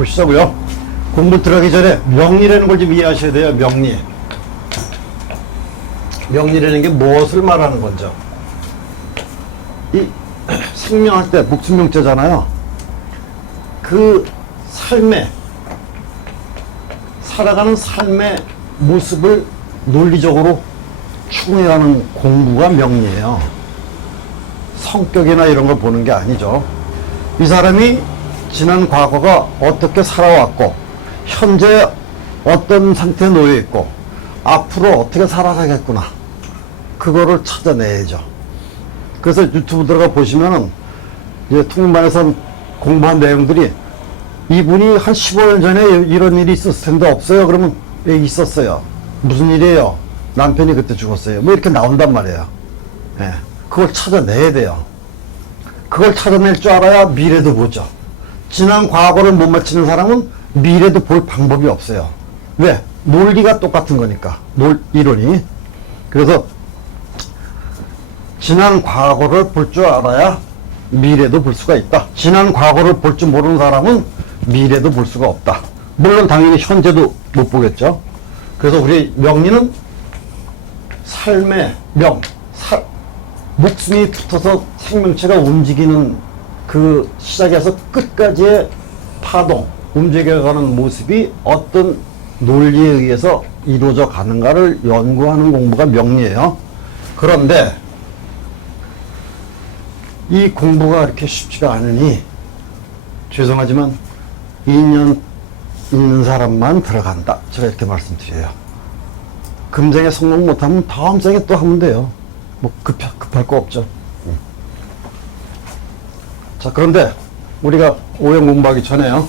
보시자고요. 공부 들어가기 전에 명리라는 걸 좀 이해하셔야 돼요. 명리. 명리라는 게 무엇을 말하는 건죠. 이 생명할 때 목숨명자잖아요. 그 살아가는 삶의 모습을 논리적으로 추궁해가는 공부가 명리예요. 성격이나 이런 걸 보는 게 아니죠. 이 사람이 지난 과거가 어떻게 살아왔고 현재 어떤 상태에 놓여 있고 앞으로 어떻게 살아가겠구나, 그거를 찾아내야죠. 그래서 유튜브 들어가 보시면은 이제 통일반에서 공부한 내용들이, 이분이 한 15년 전에 이런 일이 있었을 텐데 없어요? 그러면 예, 있었어요. 무슨 일이에요? 남편이 그때 죽었어요. 뭐 이렇게 나온단 말이에요. 예, 그걸 찾아내야 돼요. 그걸 찾아낼 줄 알아야 미래도 보죠. 지난 과거를 못 맞히는 사람은 미래도 볼 방법이 없어요. 왜? 논리가 똑같은 거니까. 이론이. 그래서 지난 과거를 볼 줄 알아야 미래도 볼 수가 있다. 지난 과거를 볼 줄 모르는 사람은 미래도 볼 수가 없다. 물론 당연히 현재도 못 보겠죠. 그래서 우리 명리는 삶의 목숨이 붙어서 생명체가 움직이는 그 시작에서 끝까지의 파동, 움직여가는 모습이 어떤 논리에 의해서 이루어져 가는가를 연구하는 공부가 명리예요. 그런데 이 공부가 그렇게 쉽지가 않으니 죄송하지만 2년 있는 사람만 들어간다, 제가 이렇게 말씀드려요. 금생에 성공 못하면 다음 생에 또 하면 돼요. 뭐 급할 거 없죠. 자, 그런데 우리가 오행 공부하기 전에요,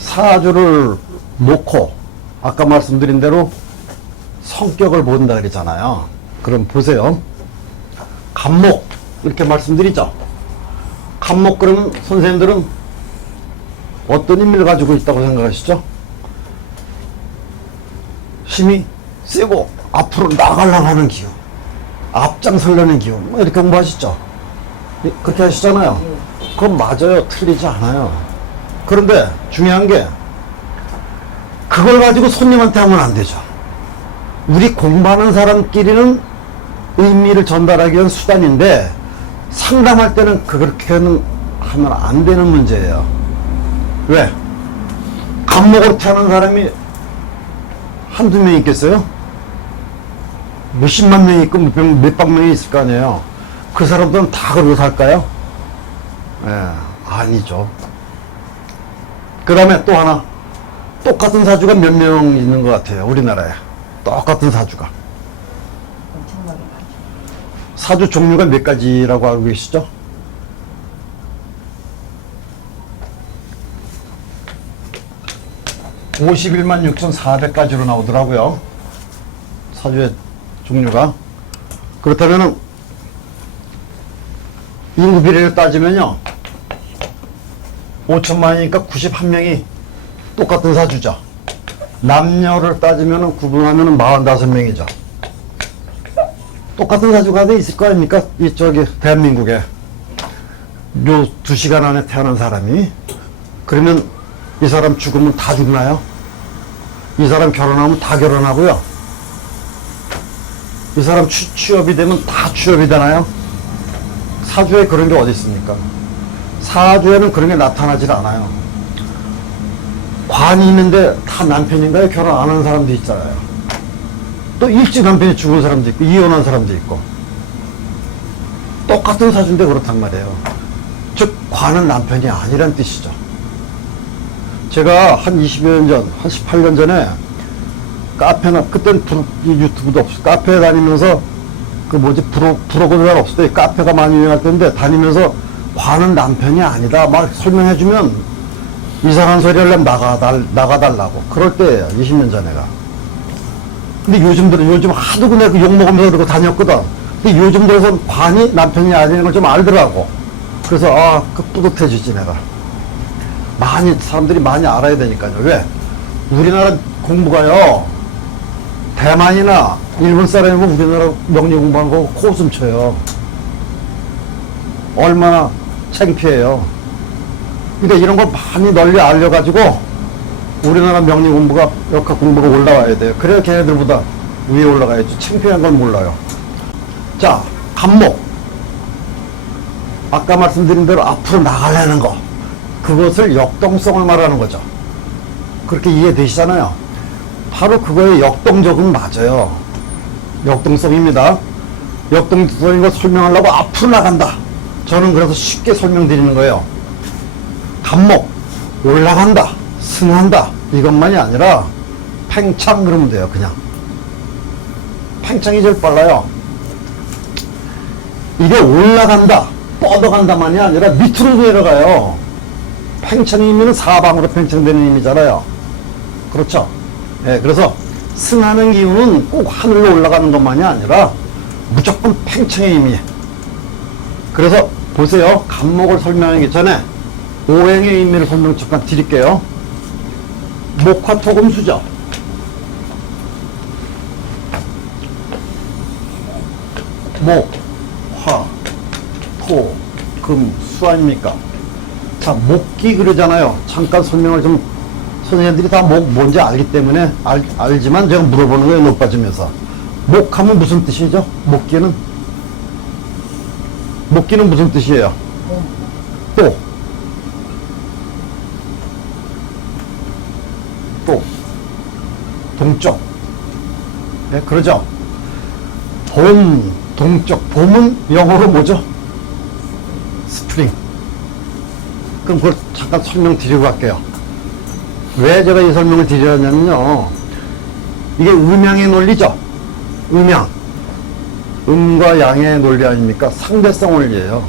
사주를 놓고 아까 말씀드린 대로 성격을 본다 그랬잖아요. 그럼 보세요. 간목 이렇게 말씀드리죠. 간목, 그러면 선생님들은 어떤 의미를 가지고 있다고 생각하시죠? 힘이 세고 앞으로 나가려고 하는 기운, 앞장서려는 기운, 뭐 이렇게 공부하시죠. 그렇게 하시잖아요. 그건 맞아요. 틀리지 않아요. 그런데 중요한 게 그걸 가지고 손님한테 하면 안 되죠. 우리 공부하는 사람끼리는 의미를 전달하기 위한 수단인데 상담할 때는 그렇게는 하면 안 되는 문제예요. 왜? 간목으로 태어난 사람이 한두 명 있겠어요? 몇십만 명이 있고 몇백 명이 있을 거 아니에요. 그 사람들은 다 그러고 살까요? 예, 아니죠. 그 다음에 또 하나, 똑같은 사주가 몇 명 있는 것 같아요, 우리나라에. 똑같은 사주가. 사주 종류가 몇 가지라고 알고 계시죠? (51만 6,400가지로) 나오더라고요, 사주의 종류가. 그렇다면은 인구 비례를 따지면요, 5천만이니까 91명이 똑같은 사주죠. 남녀를 따지면은 구분하면은 45명이죠. 똑같은 사주가 돼 있을 거 아닙니까? 저기 대한민국에 요 2시간 안에 태어난 사람이. 그러면 이 사람 죽으면 다 죽나요? 이 사람 결혼하면 다 결혼하고요. 이 사람 취업이 되면 다 취업이 되나요? 사주에 그런 게 어디 있습니까? 사주에는 그런 게 나타나질 않아요. 관이 있는데 다 남편인가요? 결혼 안 하는 사람도 있잖아요. 또 일찍 남편이 죽은 사람도 있고 이혼한 사람도 있고. 똑같은 사주인데 그렇단 말이에요. 즉 관은 남편이 아니란 뜻이죠. 제가 한 20여 년 전, 한 18년 전에 카페나, 그땐 유튜브도 없어, 카페에 다니면서 브로그가 없을 때 카페가 많이 유행할 때인데 다니면서 관은 남편이 아니다 막 설명해주면 이상한 소리 하려면 나가달라고 그럴 때예요. 20년 전에가. 근데 요즘 하도 그냥 욕먹으면서 그러고 다녔거든. 근데 요즘 들어서 관이 남편이 아니라는 걸 좀 알더라고. 그래서 뿌듯해지지 내가. 사람들이 많이 알아야 되니까요. 왜? 우리나라 공부가요, 대만이나 일본 사람이면 우리나라 명리 공부하는 거 코웃음 쳐요. 얼마나 창피해요. 근데 이런 걸 많이 널리 알려가지고 우리나라 명리 공부가, 역학 공부가 올라와야 돼요. 그래야 걔네들보다 위에 올라가야지. 창피한 걸 몰라요. 자, 간목. 아까 말씀드린 대로 앞으로 나가려는 거. 그것을 역동성을 말하는 거죠. 그렇게 이해되시잖아요. 바로 그거의 역동적은 맞아요. 역동성입니다. 역동성인 거 설명하려고 앞으로 나간다. 저는 그래서 쉽게 설명드리는 거예요. 간목, 올라간다, 승한다, 이것만이 아니라 팽창 그러면 돼요. 그냥 팽창이 제일 빨라요. 이게 올라간다, 뻗어간다만이 아니라 밑으로 내려가요. 팽창이면 사방으로 팽창되는 의미잖아요. 그렇죠? 예, 그래서 승하는 기운은 꼭 하늘로 올라가는 것만이 아니라 무조건 팽창의 의미. 그래서 보세요. 간목을 설명하기 전에 오행의 의미를 설명 잠깐 드릴게요. 목화토금수죠. 목, 화, 토, 금, 수 아닙니까? 자, 목기 그러잖아요. 잠깐 설명을 좀, 선생님들이 다 목 뭔지 알기 때문에 알지만 제가 물어보는 거예요. 높아지면서. 목하면 무슨 뜻이죠? 목기는? 목기는 무슨 뜻이에요? 또. 동쪽. 네, 그러죠? 봄, 동쪽. 봄은 영어로 뭐죠? 스프링. 그럼 그걸 잠깐 설명드리고 갈게요. 왜 제가 이 설명을 드리냐면요. 이게 음양의 논리죠? 음양. 음과 양의 논리 아닙니까? 상대성 원리예요.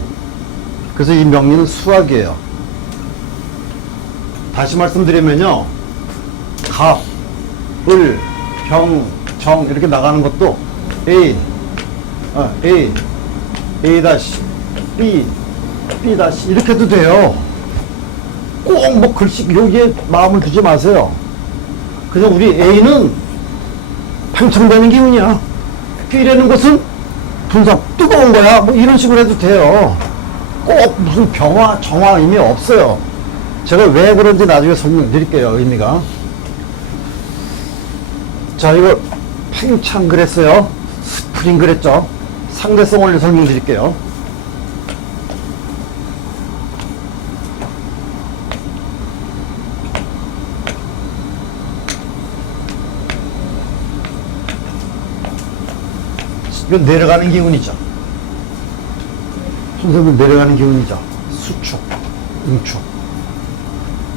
그래서 이 명리는 수학이에요. 다시 말씀드리면요. 갑, 을, 병, 정 이렇게 나가는 것도 A, A 다시, B, B 다시 이렇게 해도 돼요. 꼭 뭐 글씨 여기에 마음을 두지 마세요. 그냥 우리 A는 팽창되는 기운이야. B라는 것은 분석 뜨거운 거야. 뭐 이런 식으로 해도 돼요. 꼭 무슨 병화, 정화 의미 없어요. 제가 왜 그런지 나중에 설명드릴게요. 의미가. 자, 이거 팽창 그랬어요. 스프링 그랬죠. 상대성 원리 설명드릴게요. 이건 내려가는 기운이죠. 순서는 내려가는 기운이죠. 수축, 응축.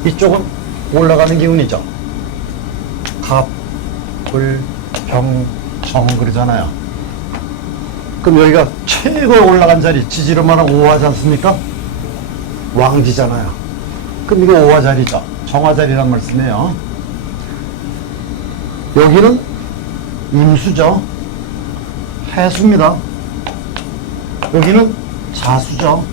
이쪽은 올라가는 기운이죠. 갑, 을, 병, 정 그러잖아요. 그럼 여기가 최고 올라간 자리 지지로만 오화지 않습니까? 왕지잖아요. 그럼 이거 오화 자리죠. 정화 자리란 말씀이에요. 여기는 임수죠. 해수입니다. 여기는 자수죠.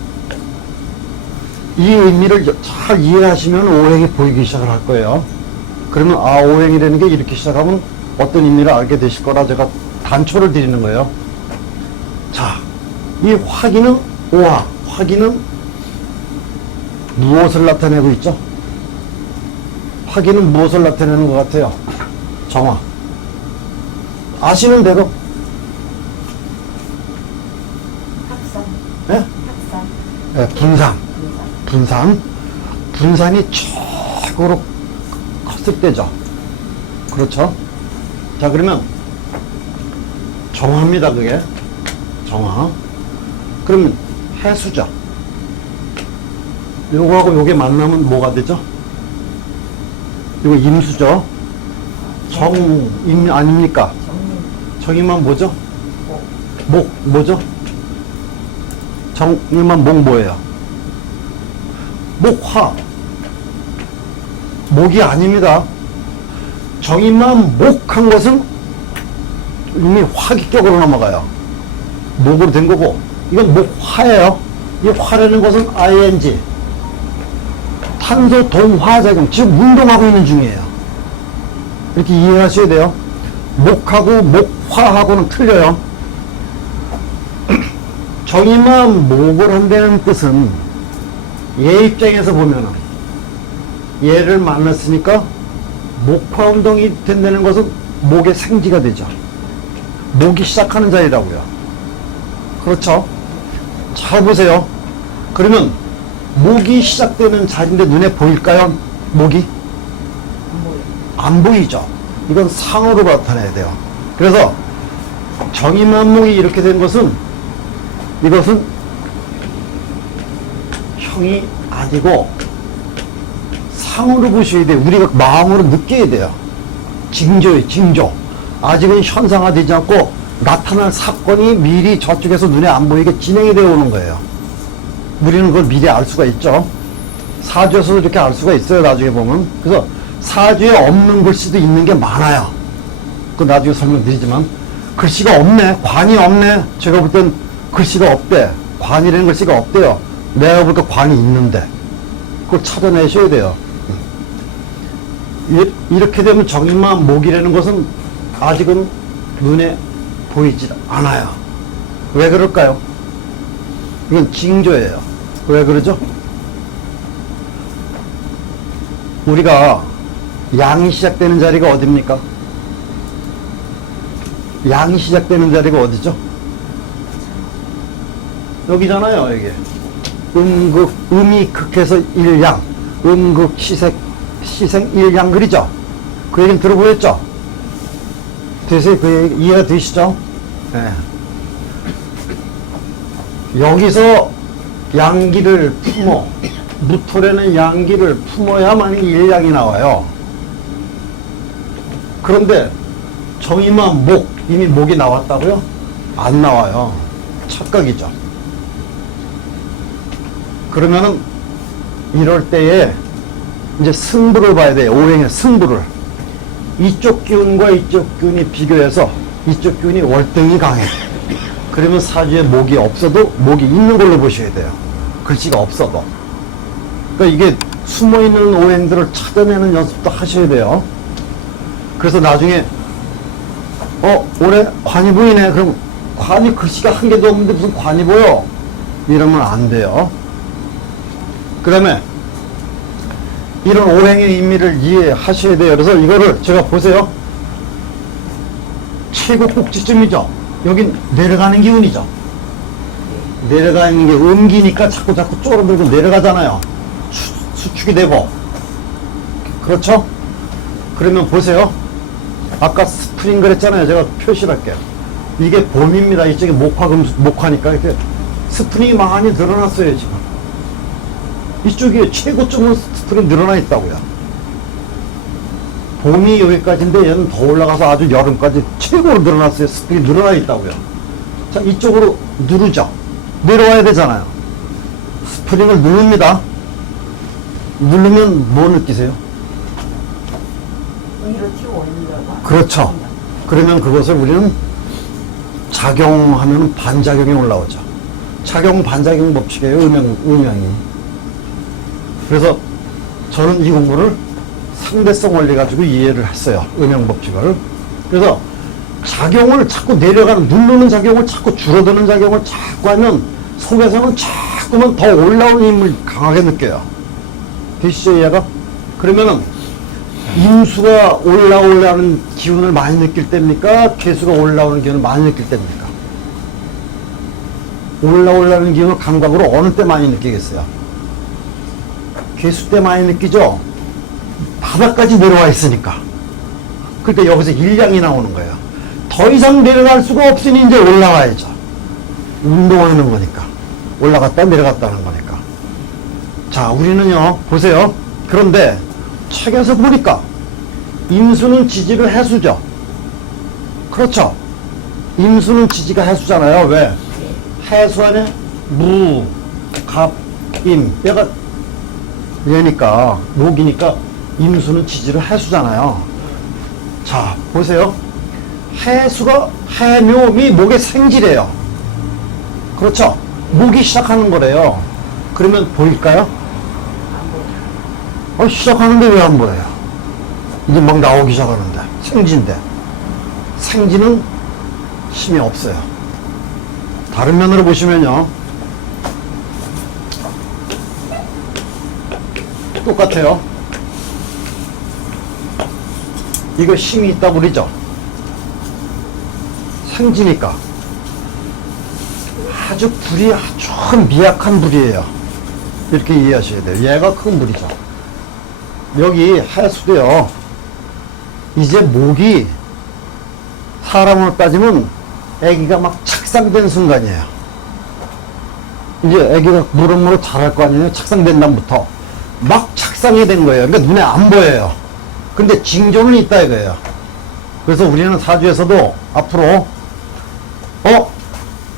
이 의미를 잘 이해하시면 오행이 보이기 시작을 할 거예요. 그러면 아, 오행이라는 게 이렇게 시작하면 어떤 의미를 알게 되실 거라 제가 단초를 드리는 거예요. 자, 이 화기는 오화, 화기는 무엇을 나타내고 있죠? 화기는 무엇을 나타내는 것 같아요? 정화. 아시는 대로. 네? 네, 분산이 최고로 컸을 때죠. 그렇죠? 자, 그러면 정화입니다. 그게 정화. 그러면 해수죠. 요거하고 요게 만나면 뭐가 되죠? 이거 임수죠. 정임 아닙니까? 정임만 뭐죠? 목 뭐죠? 정임만 목 뭐예요? 목화. 목이 아닙니다. 정임만 목한 것은 이미 화기격으로 넘어가요. 목으로 된 거고, 이건 목화예요. 이 화라는 것은 ing, 탄소 동화작용, 지금 운동하고 있는 중이에요. 이렇게 이해하셔야 돼요. 목하고 목화하고는 틀려요. 정임만 목을 한다는 뜻은 얘 입장에서 보면은 얘를 만났으니까 목화 운동이 된다는 것은 목의 생지가 되죠. 목이 시작하는 자리라고요. 그렇죠? 잘 보세요. 그러면 목이 시작되는 자리인데 눈에 보일까요? 목이? 안 보이죠. 이건 상으로 나타내야 돼요. 그래서 정의만목이 이렇게 된 것은 이것은 형이 아니고 상으로 보셔야 돼요. 우리가 마음으로 느껴야 돼요. 징조예요, 징조. 아직은 현상화되지 않고 나타날 사건이 미리 저쪽에서 눈에 안 보이게 진행이 되어 오는 거예요. 우리는 그걸 미리 알 수가 있죠. 사주에서도 이렇게 알 수가 있어요, 나중에 보면. 그래서 사주에 없는 글씨도 있는 게 많아요. 그 나중에 설명드리지만 글씨가 없네, 관이 없네. 제가 볼 땐 글씨가 없대. 관이라는 글씨가 없대요. 내가 볼 때 관이 있는데 그걸 찾아내셔야 돼요. 이렇게 되면 정인만 목이라는 것은 아직은 눈에 보이질 않아요. 왜 그럴까요? 이건 징조예요. 왜 그러죠? 우리가 양이 시작되는 자리가 어딥니까? 양이 시작되는 자리가 어디죠? 여기잖아요, 이게. 음극, 음이 극해서 일양, 음극, 시생 일양 그리죠? 그 얘기는 들어보셨죠? 되세요? 그 얘기 이해가 되시죠? 네. 여기서 양기를 품어, 무토라는 양기를 품어야만 일양이 나와요. 그런데 정의만 목, 이미 목이 나왔다고요? 안 나와요. 착각이죠. 그러면은 이럴 때에 이제 승부를 봐야 돼요. 오행의 승부를. 이쪽 기운과 이쪽 기운이 비교해서 이쪽 기운이 월등히 강해. 그러면 사주에 목이 없어도 목이 있는 걸로 보셔야 돼요. 글씨가 없어도. 그러니까 이게 숨어있는 오행들을 찾아내는 연습도 하셔야 돼요. 그래서 나중에 올해 관이 보이네. 그럼 관이 글씨가 한 개도 없는데 무슨 관이 보여? 이러면 안 돼요. 그 다음에 이런 오행의 의미를 이해하셔야 돼요. 그래서 이거를 제가 보세요. 최고 꼭지점이죠. 여긴 내려가는 기운이죠. 내려가는 게 음기니까 자꾸 쪼르들고 내려가잖아요. 수축이 되고. 그렇죠? 그러면 보세요. 아까 스프링 그랬잖아요. 제가 표시를 할게요. 이게 봄입니다. 이쪽에 목화니까 이렇게 스프링이 많이 늘어났어요, 지금. 이쪽에 최고점은 스프링 늘어나 있다고요. 봄이 여기까지인데 얘는 더 올라가서 아주 여름까지 최고로 늘어났어요. 스프링이 늘어나 있다고요. 자, 이쪽으로 누르죠. 내려와야 되잖아요. 스프링을 누릅니다. 누르면 뭐 느끼세요? 위로 튀어 올리려고. 그렇죠. 그러면 그것을 우리는 작용하면 반작용이 올라오죠. 작용 반작용 법칙이에요. 음영이. 그래서 저는 이 공부를 상대성 원리 가지고 이해를 했어요. 음영 법칙을. 그래서 작용을 자꾸 내려가는, 누르는 작용을 자꾸 줄어드는 작용을 자꾸 하면 속에서는 자꾸만 더 올라오는 힘을 강하게 느껴요. 되시죠, 이해가? 그러면은 임수가 올라오려는 기운을 많이 느낄 때입니까? 개수가 올라오는 기운을 많이 느낄 때입니까? 올라오려는 기운을 감각으로 어느 때 많이 느끼겠어요? 개수 때 많이 느끼죠? 바닥까지 내려와 있으니까. 그러니까 여기서 일량이 나오는 거예요. 더 이상 내려갈 수가 없으니 이제 올라와야죠. 운동하는 거니까. 올라갔다 내려갔다 하는 거니까. 자, 우리는요, 보세요. 그런데 책에서 보니까 임수는 지지를 해수죠. 그렇죠. 임수는 지지가 해수잖아요. 왜? 해수 안에 무, 갑, 임. 얘니까, 목이니까 임수는 지지를 해수잖아요. 자, 보세요. 해수가, 해묘미 목의 생지래요. 그렇죠. 목이 시작하는 거래요. 그러면 보일까요? 시작하는데 왜 안 보여요? 이제 막 나오기 시작하는데. 생지인데. 생지는 힘이 없어요. 다른 면으로 보시면요. 똑같아요. 이거 힘이 있다 그러죠. 생지니까. 아주 불이 아주 미약한 불이에요. 이렇게 이해하셔야 돼요. 얘가 큰 불이죠. 여기 해수도요. 이제 목이 사람으로 따지면 아기가 막 착상된 순간이에요. 이제 아기가 물음으로 자랄 거 아니에요. 착상된 다음부터 막 착상이 된 거예요. 그러니까 눈에 안 보여요. 근데 징조는 있다 이거예요. 그래서 우리는 사주에서도 앞으로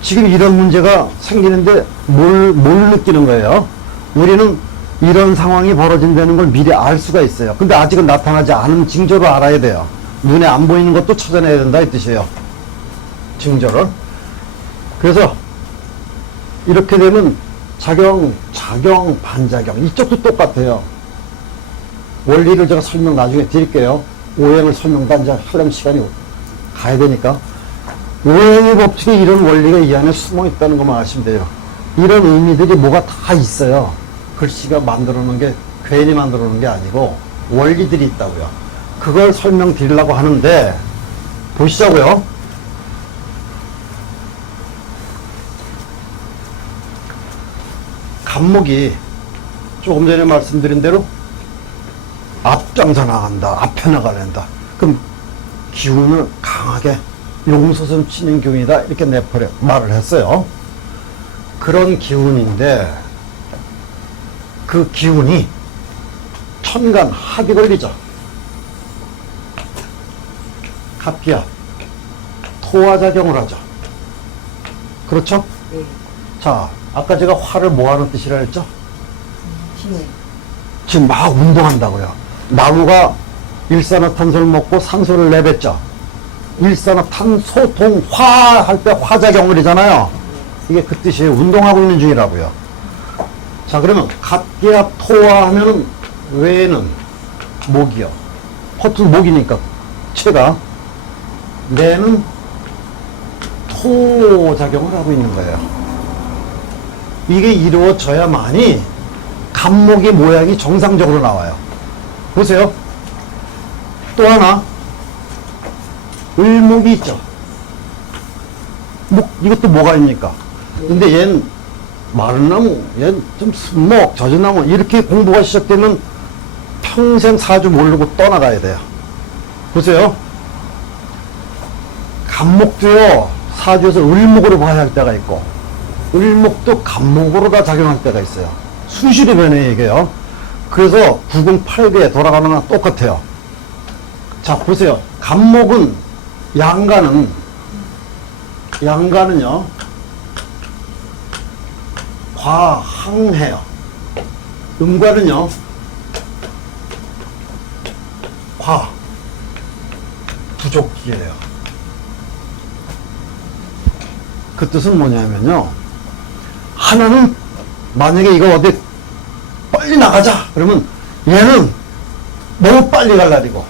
지금 이런 문제가 생기는데 뭘 느끼는 거예요. 우리는 이런 상황이 벌어진다는 걸 미리 알 수가 있어요. 근데 아직은 나타나지 않은 징조를 알아야 돼요. 눈에 안 보이는 것도 찾아내야 된다 이 뜻이에요. 징조를. 그래서 이렇게 되면 작용, 반작용 이쪽도 똑같아요. 원리를 제가 설명 나중에 드릴게요. 오행을 설명도 하려면 시간이 가야 되니까. 오행의 법칙에 이런 원리가 이 안에 숨어 있다는 것만 아시면 돼요. 이런 의미들이 뭐가 다 있어요. 글씨가 만들어 놓은 게 괜히 만들어 놓은 게 아니고 원리들이 있다고요. 그걸 설명드리려고 하는데 보시자고요. 간목이 조금 전에 말씀드린 대로 앞장서 나간다. 앞에 나가낸다. 그럼 기운을 강하게 용솟음 치는 기운이다. 이렇게 내버려 말을 했어요. 그런 기운인데 그 기운이 천간 합이 걸리죠. 갑기야 토화작용을 하죠. 그렇죠? 네. 자, 아까 제가 화를 뭐 하는 뜻이라 했죠? 힘을. 지금 막 운동한다고요. 나무가 일산화탄소를 먹고 산소를 내뱉죠. 일산화탄소 동화 할 때 화작용을 이잖아요. 이게 그 뜻이에요. 운동하고 있는 중이라고요. 자, 그러면 갑기압 토화 하면은 외에는 목이요. 허투 목이니까 체가 내는 토작용을 하고 있는 거예요. 이게 이루어져야만이 간목의 모양이 정상적으로 나와요. 보세요. 또 하나 을목이 있죠. 목, 이것도 뭐가 입니까? 근데 얘는 마른 나무, 얘는 좀 순목, 젖은 나무 이렇게 공부가 시작되면 평생 사주 모르고 떠나가야 돼요. 보세요. 간목도요 사주에서 을목으로 봐야 할 때가 있고 을목도 간목으로 다 작용할 때가 있어요. 수시로 변해 이게요. 그래서 908개 돌아가는 거랑 똑같아요. 자, 보세요. 간목은 양간은요 과항해요. 음관은요 과 부족기예요. 그 뜻은 뭐냐면요, 하나는 만약에 이거 어디 빨리 나가자 그러면 얘는 너무 빨리 갈 날이고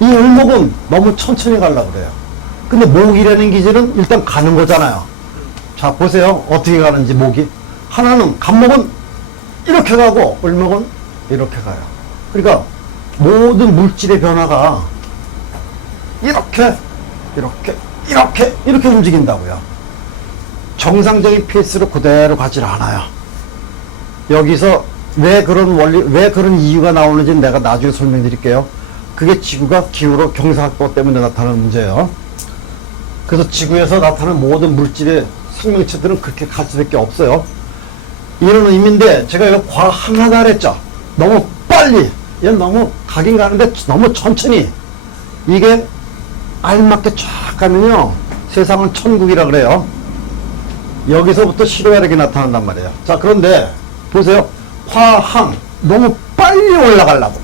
이 을목은 너무 천천히 가려고 그래요. 근데 목이라는 기질은 일단 가는 거잖아요. 자, 보세요. 어떻게 가는지 목이. 하나는 간목은 이렇게 가고 을목은 이렇게 가요. 그러니까 모든 물질의 변화가 이렇게 움직인다고요. 정상적인 페이스로 그대로 가질 않아요. 여기서 왜 그런 원리, 왜 그런 이유가 나오는지 내가 나중에 설명드릴게요. 그게 지구가 기울어 경사각도 때문에 나타나는 문제예요. 그래서 지구에서 나타나는 모든 물질의 생명체들은 그렇게 갈 수밖에 없어요. 이런 의미인데 제가 이거 과항하다 그랬죠. 너무 빨리, 얘는 너무 가긴 가는데 너무 천천히. 이게 알맞게 쫙 가면요 세상은 천국이라 그래요. 여기서부터 실화력이 나타난단 말이에요. 자, 그런데 보세요. 화항 너무 빨리 올라가려고,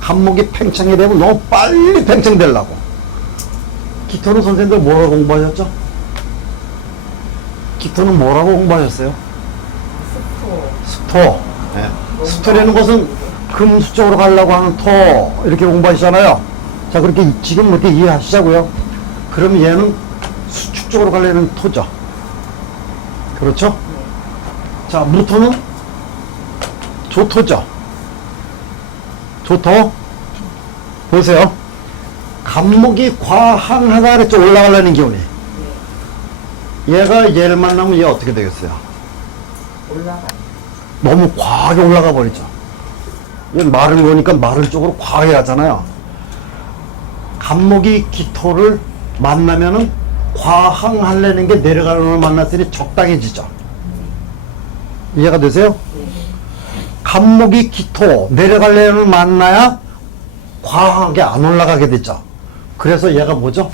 간목이 팽창이 되면 너무 빨리 팽창되려고. 기토는 선생님들 뭐라고 공부하셨죠? 기토는 뭐라고 공부하셨어요? 스토. 네. 스토라는 것은 금수 쪽으로 가려고 하는 토 이렇게 공부하시잖아요. 자, 그렇게 지금 그렇게 이해하시자고요. 그럼 얘는 수축 쪽으로 가려는 토죠. 그렇죠? 자, 무토는 조토죠. 조토. 보세요. 간목이 과항하다 그랬죠. 올라가려는 기운이. 얘가 얘를 만나면 얘 어떻게 되겠어요? 올라가. 너무 과하게 올라가 버리죠. 얘 마른 거니까 마른 쪽으로 과하게 하잖아요. 간목이 기토를 만나면은 과항하려는 게 내려가는 걸 만났으니 적당해지죠. 이해가 되세요? 간목이 기토 내려가려는 걸 만나야 과하게 안 올라가게 되죠. 그래서 얘가 뭐죠?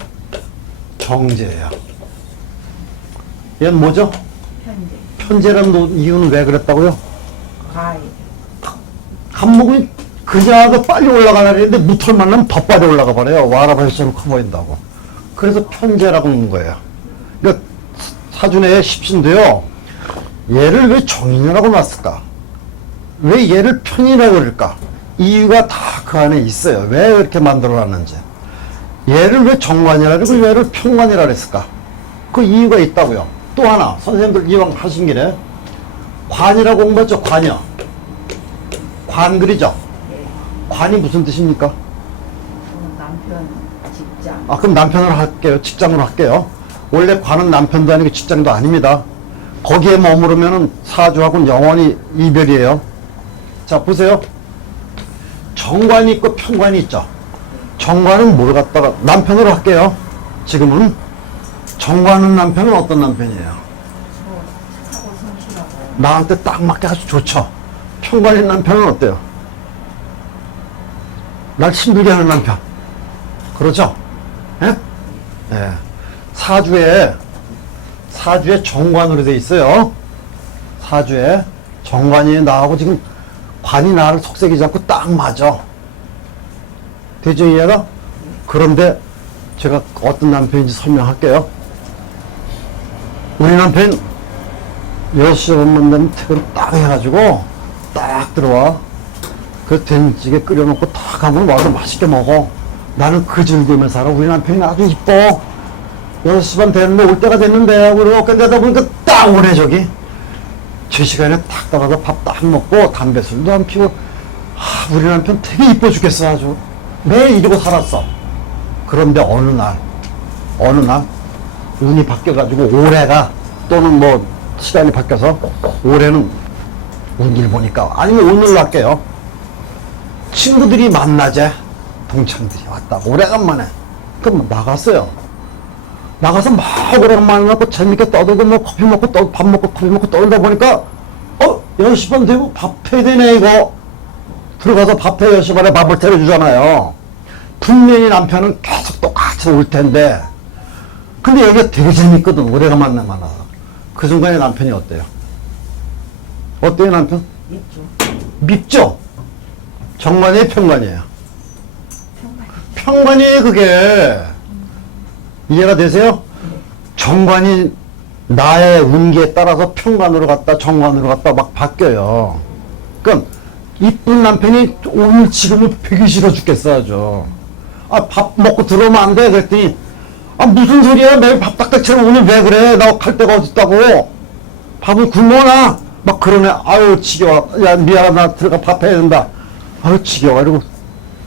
정제예요. 얘는 뭐죠? 편제. 편제라는 이유는 왜 그랬다고요? 과해. 간목이 그냥도 빨리 올라가려고 했는데 무털 만나면 더 빨리 올라가 버려요. 와라발처럼 커 보인다고. 그래서 편제라고 하는 거예요. 그러니까 사준의 십신도요. 얘를 왜 정인이라고 놨을까? 왜 얘를 편이라고 그럴까? 이유가 다 그 안에 있어요. 왜 이렇게 만들어 놨는지. 얘를 왜 정관이라 그러고 얘를 편관이라 그랬을까? 그 이유가 있다고요. 또 하나, 선생님들 이왕 하신 길에 관이라고 공부했죠. 관이요. 관 그리죠. 관이 무슨 뜻입니까? 남편 직장. 아, 그럼 남편으로 할게요. 직장으로 할게요. 원래 관은 남편도 아니고 직장도 아닙니다. 거기에 머무르면은 사주하고는 영원히 이별이에요. 자, 보세요. 정관이 있고 편관이 있죠. 정관은 뭘 갖다가 남편으로 할게요. 지금은 정관은 남편은 어떤 남편이에요? 착하고 성실하고. 나한테 딱 맞게 아주 좋죠. 편관인 남편은 어때요? 날 힘들게 하는 남편. 그렇죠? 예? 예. 사주에 정관으로 돼 있어요. 사주에 정관이 나하고 지금 관이 나를 속삭이지 않고 딱 맞아. 되죠, 이해가? 그런데 제가 어떤 남편인지 설명할게요. 우리 남편 6시에 만나면 퇴근 딱 해가지고 딱 들어와. 그 된찌개 끓여놓고 딱 하면 와서 맛있게 먹어. 나는 그 즐거움에 살아. 우리 남편이 아주 이뻐. 6시 반 됐는데 올 때가 됐는데 그러고 근데다 보니까 딱 오네 저기. 제 시간에 딱 나가서 밥 딱 먹고 담배 술도 안 피고 우리 남편 되게 이뻐 죽겠어 아주. 매일 이러고 살았어. 그런데 어느 날 운이 바뀌어가지고 올해가 또는 뭐 시간이 바뀌어서 올해는 운길 보니까 아니면 오늘로 할게요. 친구들이 만나재. 동창들이 왔다. 오래간만에. 그럼 나갔어요. 나가서 막 오래간만에 만나고 재밌게 떠들고 뭐 커피 먹고 밥 먹고 커피 먹고 떠들다 보니까 10시 반 되고 밥 해야 되네 이거. 들어가서 밥 해 10시 반에 밥을 차려주잖아요. 분명히 남편은 계속 똑같이 올 텐데 근데 여기가 되게 재밌거든. 오래간만에 만나서. 그 순간에 남편이 어때요? 어때요 남편? 밉죠. 밉죠? 정관이에요 편관이에요? 평간. 편관이에요 그게. 이해가 되세요? 정관이 나의 운기에 따라서 편관으로 갔다 정관으로 갔다 막 바뀌어요. 그럼 이쁜 남편이 오늘 지금은 되게 싫어 죽겠어 아주. 밥 먹고 들어오면 안 돼 그랬더니 무슨 소리야 매일 밥 딱딱 차려 오늘 왜 그래 나 갈 데가 어딨다고 밥을 굶어놔 막 그러네. 아유 지겨워. 야 미안하다 나 들어가 밥 해야 된다. 아유 지겨워. 이러고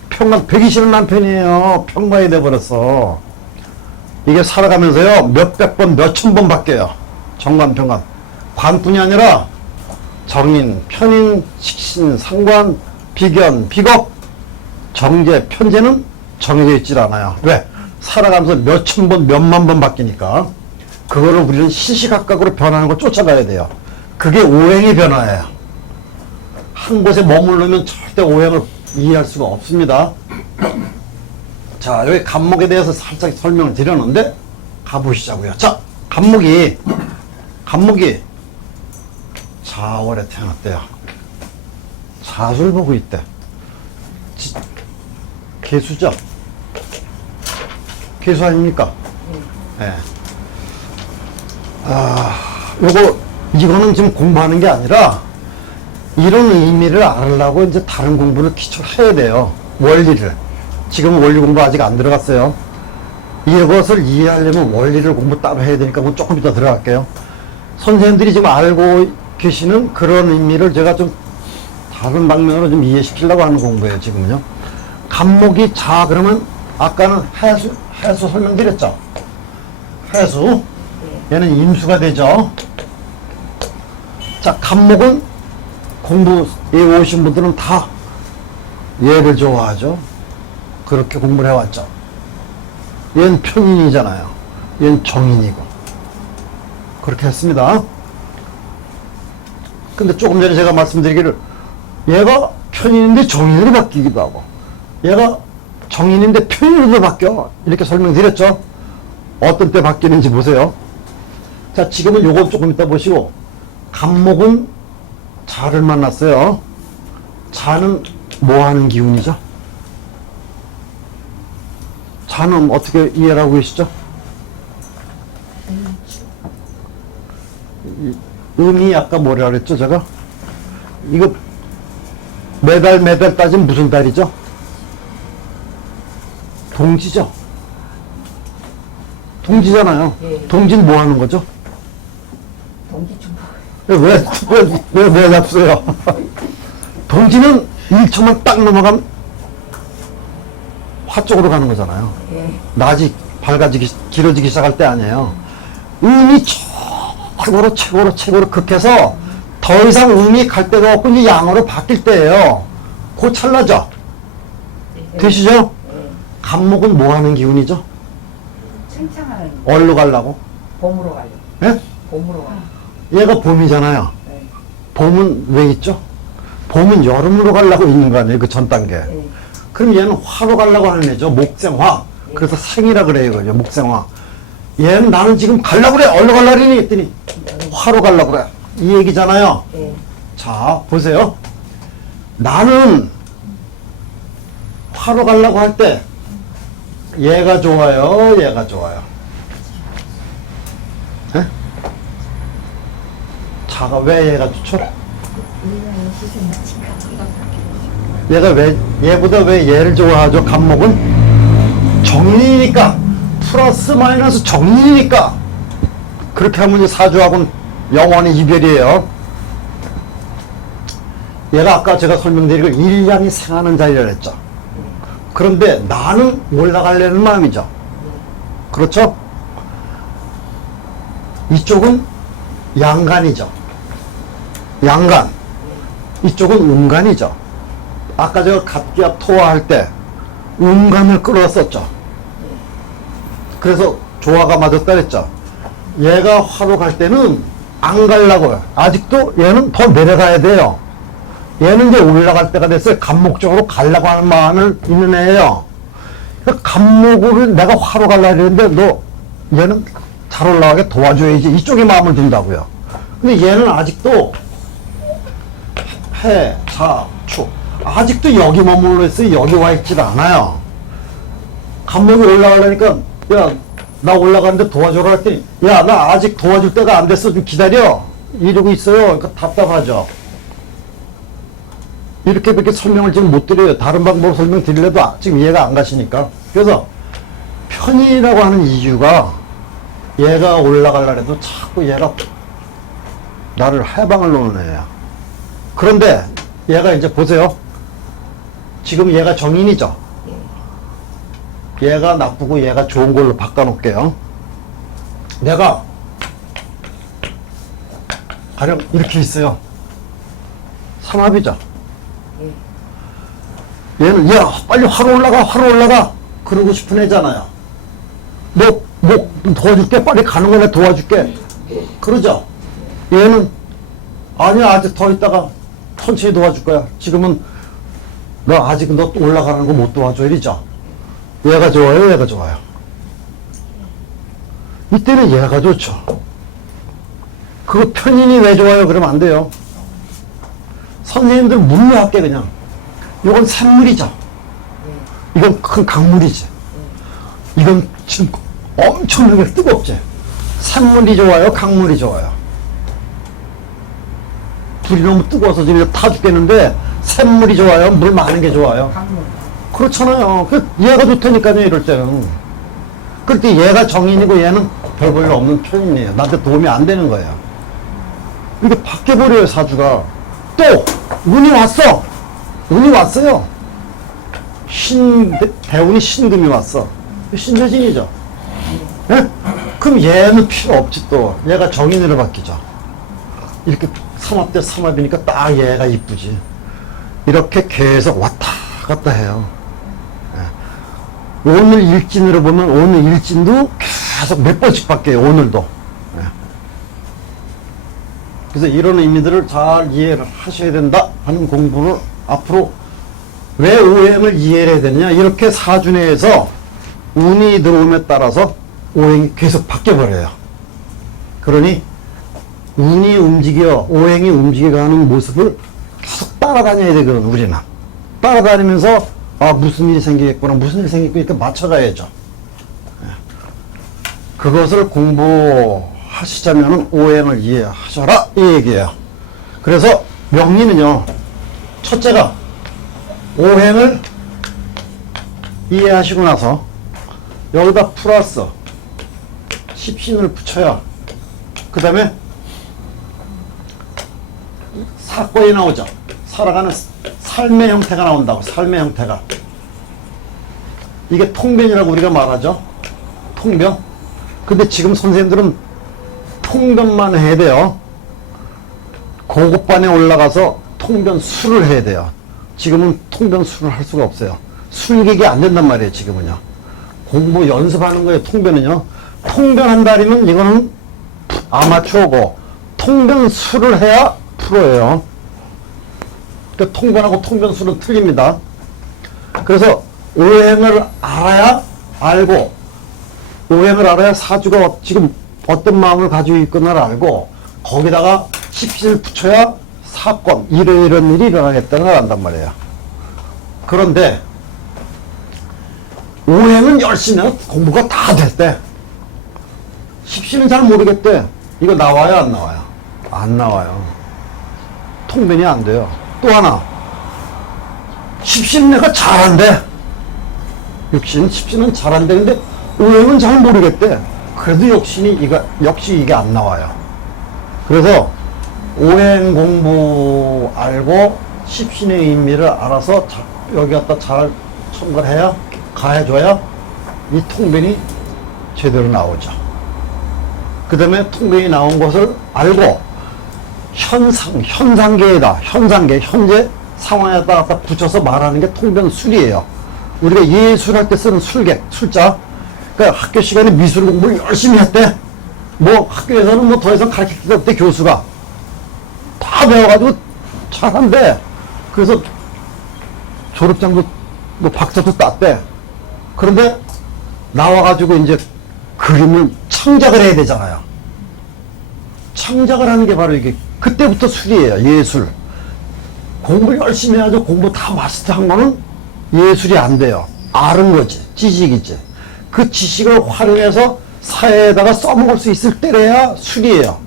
평간 배기 싫은 남편이에요. 평관이 돼버렸어. 이게 살아가면서요 몇백 번 몇천 번 바뀌어요. 정관 편관. 관뿐이 아니라 정인, 편인, 식신, 상관, 비견, 비겁, 정제, 편제는 정해져 있질 않아요. 왜? 살아가면서 몇천 번, 몇만 번 바뀌니까 그거를 우리는 시시각각으로 변하는 걸 쫓아가야 돼요. 그게 오행의 변화예요. 한 곳에 머무르면 절대 오행을 이해할 수가 없습니다. 자, 여기 간목에 대해서 살짝 설명을 드렸는데 가보시자고요. 자, 간목이 자월에 태어났대요. 자수를 보고 있대. 개수죠? 개수 아닙니까? 예. 이거는 지금 공부하는 게 아니라 이런 의미를 알으려고 이제 다른 공부를 기초를 해야 돼요. 원리를. 지금 원리 공부 아직 안 들어갔어요. 이것을 이해하려면 원리를 공부 따로 해야 되니까 그건 조금 이따 들어갈게요. 선생님들이 지금 알고 계시는 그런 의미를 제가 좀 다른 방면으로 좀 이해시키려고 하는 공부예요, 지금은요. 간목이 자, 그러면 아까는 해수 설명드렸죠. 해수. 네. 얘는 임수가 되죠. 자, 간목은 공부에 오신 분들은 다 얘를 좋아하죠. 그렇게 공부를 해왔죠. 얘는 편인이잖아요. 얘는 정인이고. 그렇게 했습니다. 근데 조금 전에 제가 말씀드리기를 얘가 편인인데 정인으로 바뀌기도 하고 얘가 정인인데 편인으로 바뀌어. 이렇게 설명드렸죠. 어떤 때 바뀌는지 보세요. 자, 지금은 요거 조금 이따 보시고 간목은 자를 만났어요. 자는 뭐 하는 기운이죠? 자는 어떻게 이해를 하고 계시죠? 음이 아까 뭐라 그랬죠, 제가? 이거 매달 따지면 무슨 달이죠? 동지죠? 동지잖아요. 예. 동지는 뭐 하는 거죠? 동기충 왜 잡어요? 동지는 1초만 딱 넘어가면 화 쪽으로 가는 거잖아요. 예. 낮이 밝아지기, 길어지기 시작할 때 아니에요. 음이 최고로 극해서 더 이상 음이 갈 데가 없고 이제 양으로 바뀔 때예요. 그 찰나죠? 되시죠? 예. 간목은 뭐 하는 기운이죠? 팽창하는 어디로 가려고? 봄으로 가요. 예? 봄으로 가요. 얘가 봄이잖아요. 예. 봄은 왜 있죠? 봄은 여름으로 가려고 있는 거 아니에요? 그 전 단계. 예. 그럼 얘는 화로 가려고 하는 애죠. 목생화. 그래서 생이라 그래요. 그죠? 목생화. 얘는 나는 지금 가려고 그래. 얼른 가려니 했더니 화로 가려고 그래. 이 얘기잖아요. 예. 자, 보세요. 나는 화로 가려고 할 때 얘가 좋아요. 얘가 좋아요. 예? 자가 왜 얘가 좋죠? 얘가 왜, 얘보다 왜 얘를 좋아하죠? 간목은 정인이니까, 플러스 마이너스 정인이니까. 그렇게 하면 이제 사주하고는 영원히 이별이에요. 얘가 아까 제가 설명드린 걸 일량이 생하는 자리라 했죠. 그런데 나는 올라가려는 마음이죠. 그렇죠? 이쪽은 양간이죠. 양간. 이쪽은 음간이죠. 아까 제가 갑기압 토화할 때 음간을 끌어왔었죠. 그래서 조화가 맞았다 그랬죠. 얘가 화로 갈 때는 안 가려고요. 아직도 얘는 더 내려가야 돼요. 얘는 이제 올라갈 때가 됐어요. 간목적으로 가려고 하는 마음을 있는 애예요. 그러니까 간목을 내가 화로 가려고 했는데 너 얘는 잘 올라가게 도와줘야지. 이쪽에 마음을 둔다고요. 근데 얘는 아직도 해, 사, 축. 아직도 여기 머물러 있어요. 여기 와 있질 않아요. 간목이 올라가려니까, 야, 나 올라가는데 도와줘라 했더니, 야, 나 아직 도와줄 때가 안 됐어. 좀 기다려. 이러고 있어요. 그러니까 답답하죠. 이렇게밖에 설명을 지금 못 드려요. 다른 방법으로 설명드리려도 지금 이해가 안 가시니까. 그래서 편이라고 하는 이유가 얘가 올라가려고 해도 자꾸 얘가 나를 해방을 놓는 애야. 그런데 얘가 이제 보세요. 지금 얘가 정인이죠. 얘가 나쁘고 얘가 좋은 걸로 바꿔놓을게요. 내가 가령 이렇게 있어요. 삼합이죠. 얘는 야 빨리 화로 올라가 그러고 싶은 애잖아요. 너 뭐 도와줄게, 빨리 가는 거나 도와줄게 그러죠. 얘는 아니야, 아직 더 있다가 천천히 도와줄 거야. 지금은 너 아직 너 올라가는 거 못 도와줘 이러죠. 얘가 좋아요, 얘가 좋아요. 이때는 얘가 좋죠. 그거 편인이 왜 좋아요? 그러면 안 돼요. 선생님들 물러할게. 그냥 이건 샘물이죠. 이건 큰 강물이지. 이건 지금 엄청나게 뜨겁지. 샘물이 좋아요, 강물이 좋아요? 둘이 너무 뜨거워서 지금 타 죽겠는데 샘물이 좋아요, 물 많은 게 좋아요? 강물. 그렇잖아요. 얘가 좋다니까요, 이럴 때는. 그럴 때 얘가 정인이고 얘는 별 볼일 없는 편이에요. 나한테 도움이 안 되는 거예요. 이게 바뀌어버려요, 사주가. 또 운이 왔어. 운이 왔어요. 대운이 신금이 왔어. 신재진이죠. 예? 그럼 얘는 필요 없지 또. 얘가 정인으로 바뀌죠. 이렇게 삼합 대 삼합이니까 딱 얘가 이쁘지. 이렇게 계속 왔다 갔다 해요. 예. 오늘 일진으로 보면 오늘 일진도 계속 몇 번씩 바뀌어요. 오늘도. 예. 그래서 이런 의미들을 잘 이해를 하셔야 된다 하는 공부를 앞으로 왜 오행을 이해를 해야 되느냐. 이렇게 사주내에서 운이 들어옴에 따라서 오행이 계속 바뀌어버려요. 그러니 운이 움직여 오행이 움직여가는 모습을 계속 따라다녀야 되거든. 우리는 따라다니면서 아 무슨 일이 생기겠구나 무슨 일이 생기겠구나 이렇게 맞춰가야죠. 그것을 공부하시자면 오행을 이해하셔라 이 얘기예요. 그래서 명리는요, 첫째가 오행을 이해하시고 나서 여기다 플러스 십신을 붙여야 그 다음에 사건이 나오죠. 살아가는 삶의 형태가 나온다고. 삶의 형태가 이게 통변이라고 우리가 말하죠. 통변. 근데 지금 선생님들은 통변만 해야 돼요. 고급반에 올라가서 통변술을 해야 돼요. 지금은 통변술을 할 수가 없어요. 술객이 안 된단 말이에요. 지금은요. 공부 연습하는 거예요. 통변은요. 통변한다면 이거는 아마추어고 통변술을 해야 프로예요. 그러니까 통변하고 통변술은 틀립니다. 그래서 오행을 알아야 알고 오행을 알아야 사주가 지금 어떤 마음을 가지고 있구나를 알고 거기다가 십신을 붙여야 사건 이런 일이 일어나겠다는 걸 안단 말이에요. 그런데 오행은 열심히 해서 공부가 다 될 때 십신은 잘 모르겠대. 이거 나와요 안 나와요? 안 나와요. 통변이 안 돼요. 또 하나 십신은 내가 잘한대. 육신 십신은 잘한대. 근데 오행은 잘 모르겠대. 그래도 역시 이게 안 나와요. 그래서 오행 공부 알고 십신의 의미를 알아서 여기 갖다 잘 첨가를 해야 가해줘야 이 통변이 제대로 나오죠. 그 다음에 통변이 나온 것을 알고 현상계에다 현상계 현재 상황에다 갖다 붙여서 말하는 게 통변술이에요. 우리가 예술할 때 쓰는 술자. 그러니까 학교 시간에 미술 공부를 열심히 했대. 뭐 학교에서는 뭐 더 이상 가르칠 게 없대. 교수가 다 배워가지고 잘한대. 그래서 졸업장도 뭐 박사도 땄대. 그런데 나와가지고 이제 그림을 창작을 해야 되잖아요. 창작을 하는 게 바로 이게 그때부터 술이에요. 예술. 공부 열심히 해가지고 공부 다 마스터한 거는 예술이 안 돼요. 아는 거지. 지식이지. 그 지식을 활용해서 사회에다가 써먹을 수 있을 때래야 술이에요.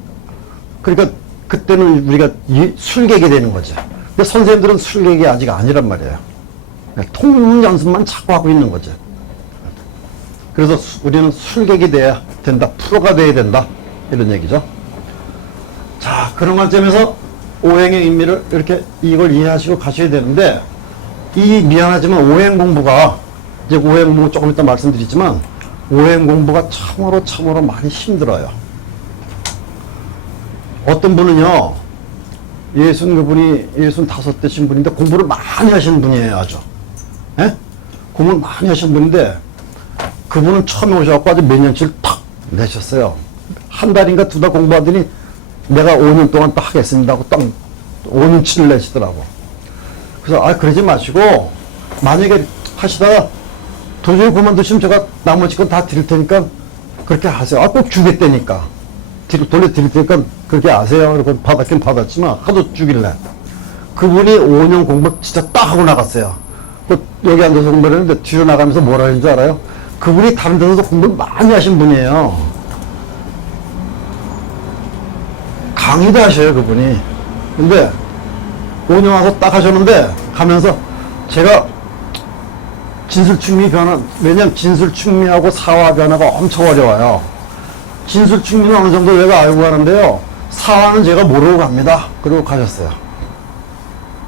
그러니까 그때는 우리가 술객이 되는 거죠. 근데 선생님들은 술객이 아직 아니란 말이에요. 통문 연습만 자꾸 하고 있는 거죠. 그래서 우리는 술객이 돼야 된다. 프로가 돼야 된다. 이런 얘기죠. 자, 그런 관점에서 오행의 의미를 이렇게 이걸 이해하시고 가셔야 되는데, 미안하지만 오행 공부가, 이제 오행 공부 조금 이따 말씀드리지만, 오행 공부가 참으로 많이 힘들어요. 어떤 분은요, 65 되신 분인데 공부를 많이 하시는 분이에요, 아주. 예? 공부를 많이 하시는 분인데, 그분은 처음에 오셔갖고 아주 몇 년치를 탁 내셨어요. 한 달인가 두 달 공부하더니 내가 5년 동안 또 하겠습니다 하고 딱 5년치를 내시더라고. 그래서 그러지 마시고 만약에 하시다가 도저히 그만두시면 제가 나머지 건 다 드릴 테니까 그렇게 하세요. 꼭 주겠다니까. 돌려드릴 테니까 그렇게 아세요. 그리고 받았긴 받았지만 하도 주길래. 그분이 5년 공부 진짜 딱 하고 나갔어요. 여기 앉아서 공부를 했는데 뒤로 나가면서 뭐라 하는 줄 알아요? 그분이 다른 데서도 공부를 많이 하신 분이에요. 강의도 하셔요, 그분이. 근데 5년 와서 딱 하셨는데 가면서 제가 진술충미 변화, 왜냐면 진술충미하고 사화 변화가 엄청 어려워요. 진술충미는 어느 정도 내가 알고 가는데요. 사화는 제가 모르고 갑니다. 그러고 가셨어요.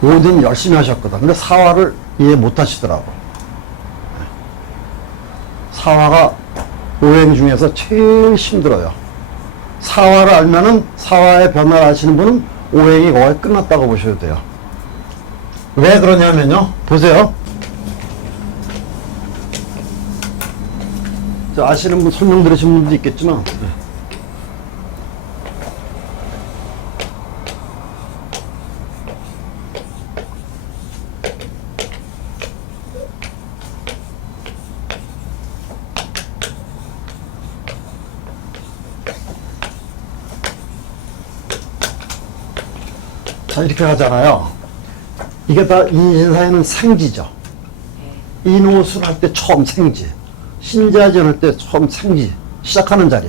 5년 열심히 하셨거든. 근데 사화를 이해 못 하시더라고. 사화가 오행 중에서 제일 힘들어요. 사화를 알면은 사화의 변화를 아시는 분은 오행이 거의 끝났다고 보셔도 돼요. 왜 그러냐면요. 보세요. 자, 아시는 분, 설명 들으신 분도 있겠지만, 자, 이렇게 하잖아요. 이게 다 인신사에는 생지죠. 인호술 할 때 처음 생지, 신자전 할 때 처음 생지, 시작하는 자리,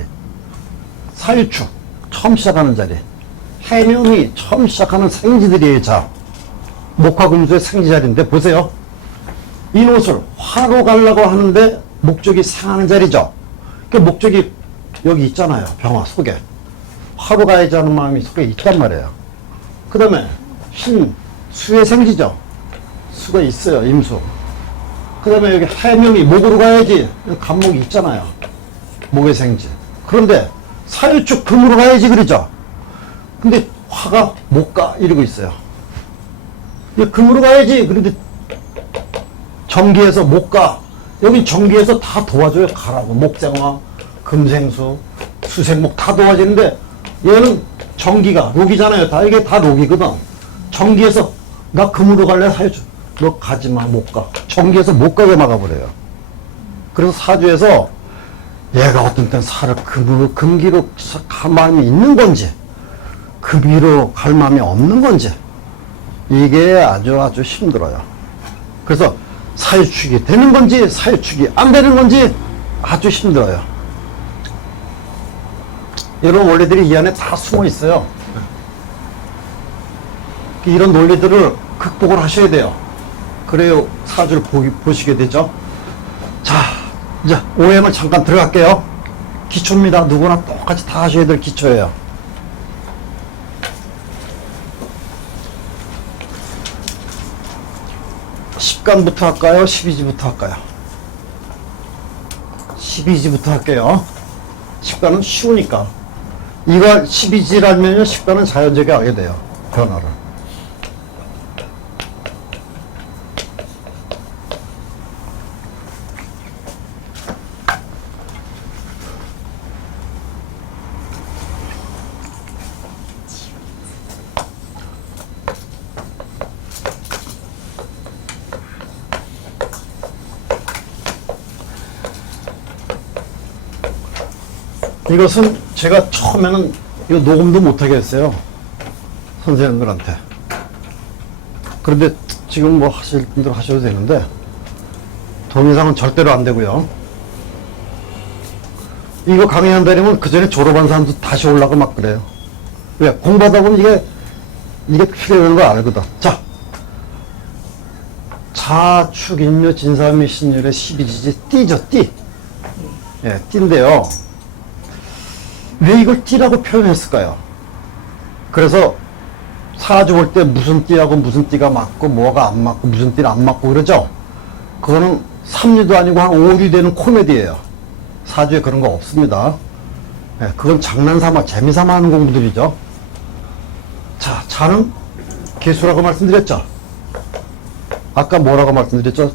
사유축 처음 시작하는 자리, 해명이 처음 시작하는 생지들이에요. 자, 목화금수의 생지 자리인데 보세요. 인호술 화로 가려고 하는데 목적이 상하는 자리죠. 그 목적이 여기 있잖아요. 병화 속에 화로 가야지 하는 마음이 속에 있단 말이에요. 그 다음에 수의 생지죠. 수가 있어요. 임수. 그 다음에 여기 해명이 목으로 가야지. 간목이 있잖아요. 목의 생지. 그런데 사유축 금으로 가야지 그러죠. 근데 화가 못 가 이러고 있어요. 이 금으로 가야지. 그런데 정기에서 못 가. 여기 정기에서 다 도와줘요. 가라고. 목생화, 금생수, 수생목 다 도와지는데 얘는 정기가 록이잖아요. 다 이게 다 록이거든. 정기에서 나 금으로 갈래 사유축. 너 가지마 못 가. 정기에서 못 가게 막아버려요. 그래서 사주에서 얘가 어떤 때는 살을 금기로 갈 마음이 있는 건지 금기로 갈 마음이 없는 건지 이게 아주 힘들어요. 그래서 사유축이 되는 건지 사유축이 안 되는 건지 아주 힘들어요. 이런 원리들이 이 안에 다 숨어 있어요. 이런 논리들을 극복을 하셔야 돼요. 그래요 사주를 보시게 되죠. 자, 이제 오행을 잠깐 들어갈게요. 기초입니다. 누구나 똑같이 다 하셔야 될 기초예요. 십간부터 할까요? 12지부터 할까요? 12지부터 할게요. 십간은 쉬우니까. 이걸 12지라면요, 십간은 자연적에 하게 돼요. 변화를. 이것은 제가 처음에는 이거 녹음도 못하게 했어요. 선생님들한테. 그런데 지금 뭐 하실 분들 하셔도 되는데 동영상은 절대로 안 되고요. 이거 강의한다면 그 전에 졸업한 사람도 다시 올라가 막 그래요. 왜? 공부하다 보면 이게 필요한 거 알거든. 자, 자축, 인묘, 진사미, 신율의 12지지 띠죠, 띠. 예, 띠인데요. 왜 이걸 띠라고 표현했을까요? 그래서 사주 볼 때 무슨 띠하고 무슨 띠가 맞고 뭐가 안 맞고 무슨 띠는 안 맞고 그러죠? 그거는 삼류도 아니고 한 오류 되는 코미디예요. 사주에 그런 거 없습니다. 네, 그건 장난삼아 재미삼아 하는 공부들이죠. 자, 자는 개수라고 말씀드렸죠? 아까 뭐라고 말씀드렸죠?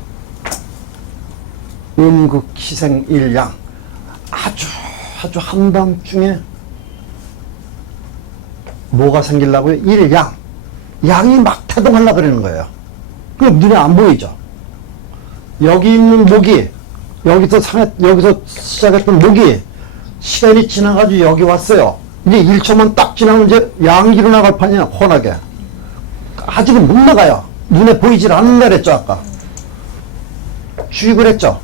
음극, 희생, 일양. 아주 한밤중에 뭐가 생기려고요? 일양. 양이 막 태동하려고 그러는 거예요. 그럼 눈에 안 보이죠? 여기 있는 목이, 여기서 시작했던 목이 시간이 지나가지고 여기 왔어요. 이제 1초만 딱 지나면 이제 양기로 나갈 판이야, 훤하게. 아직은 못 나가요. 눈에 보이질 않는다 그랬죠, 아까. 주입을 했죠?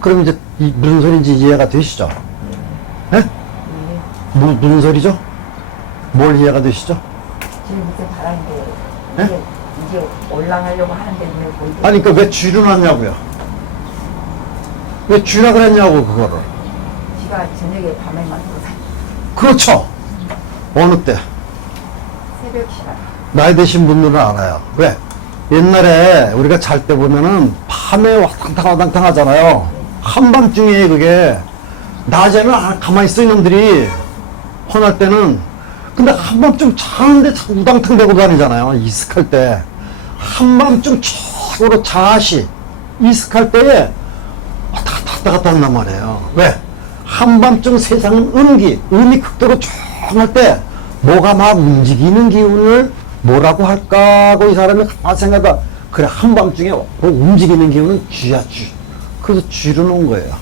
그럼 이제 무슨 소리인지 이해가 되시죠? 네? 무슨 소리죠? 뭘 이해가 되시죠? 지금 밑에 바라는 게 네? 이제 올라가려고 하는데 눈에 보이게. 아니, 그러니까 왜 쥐를 놨냐고요? 왜 쥐라 그랬냐고, 그거를. 쥐가 저녁에 밤에만 돌아다니. 그렇죠. 어느 때? 새벽 시간. 나이 드신 분들은 알아요. 왜? 옛날에 우리가 잘 때 보면은 밤에 와당탕 하잖아요. 한밤중에 그게 낮에는 가만히 있어 이놈들이 헌할 때는. 근데 한밤중 자는데 자꾸 우당탕 대고 다니잖아요. 이슥할 때. 한밤중 최고로 자시 이슥할 때에 왔다 갔다 한단 말이에요. 왜? 한밤중 세상은 음이 극도로 조용할 때 뭐가 막 움직이는 기운을 뭐라고 할까 하고 이 사람이 가만히 생각하다 그래 한밤중에 그 움직이는 기운은 쥐야 쥐. 그래서 쥐로 놓은 거예요.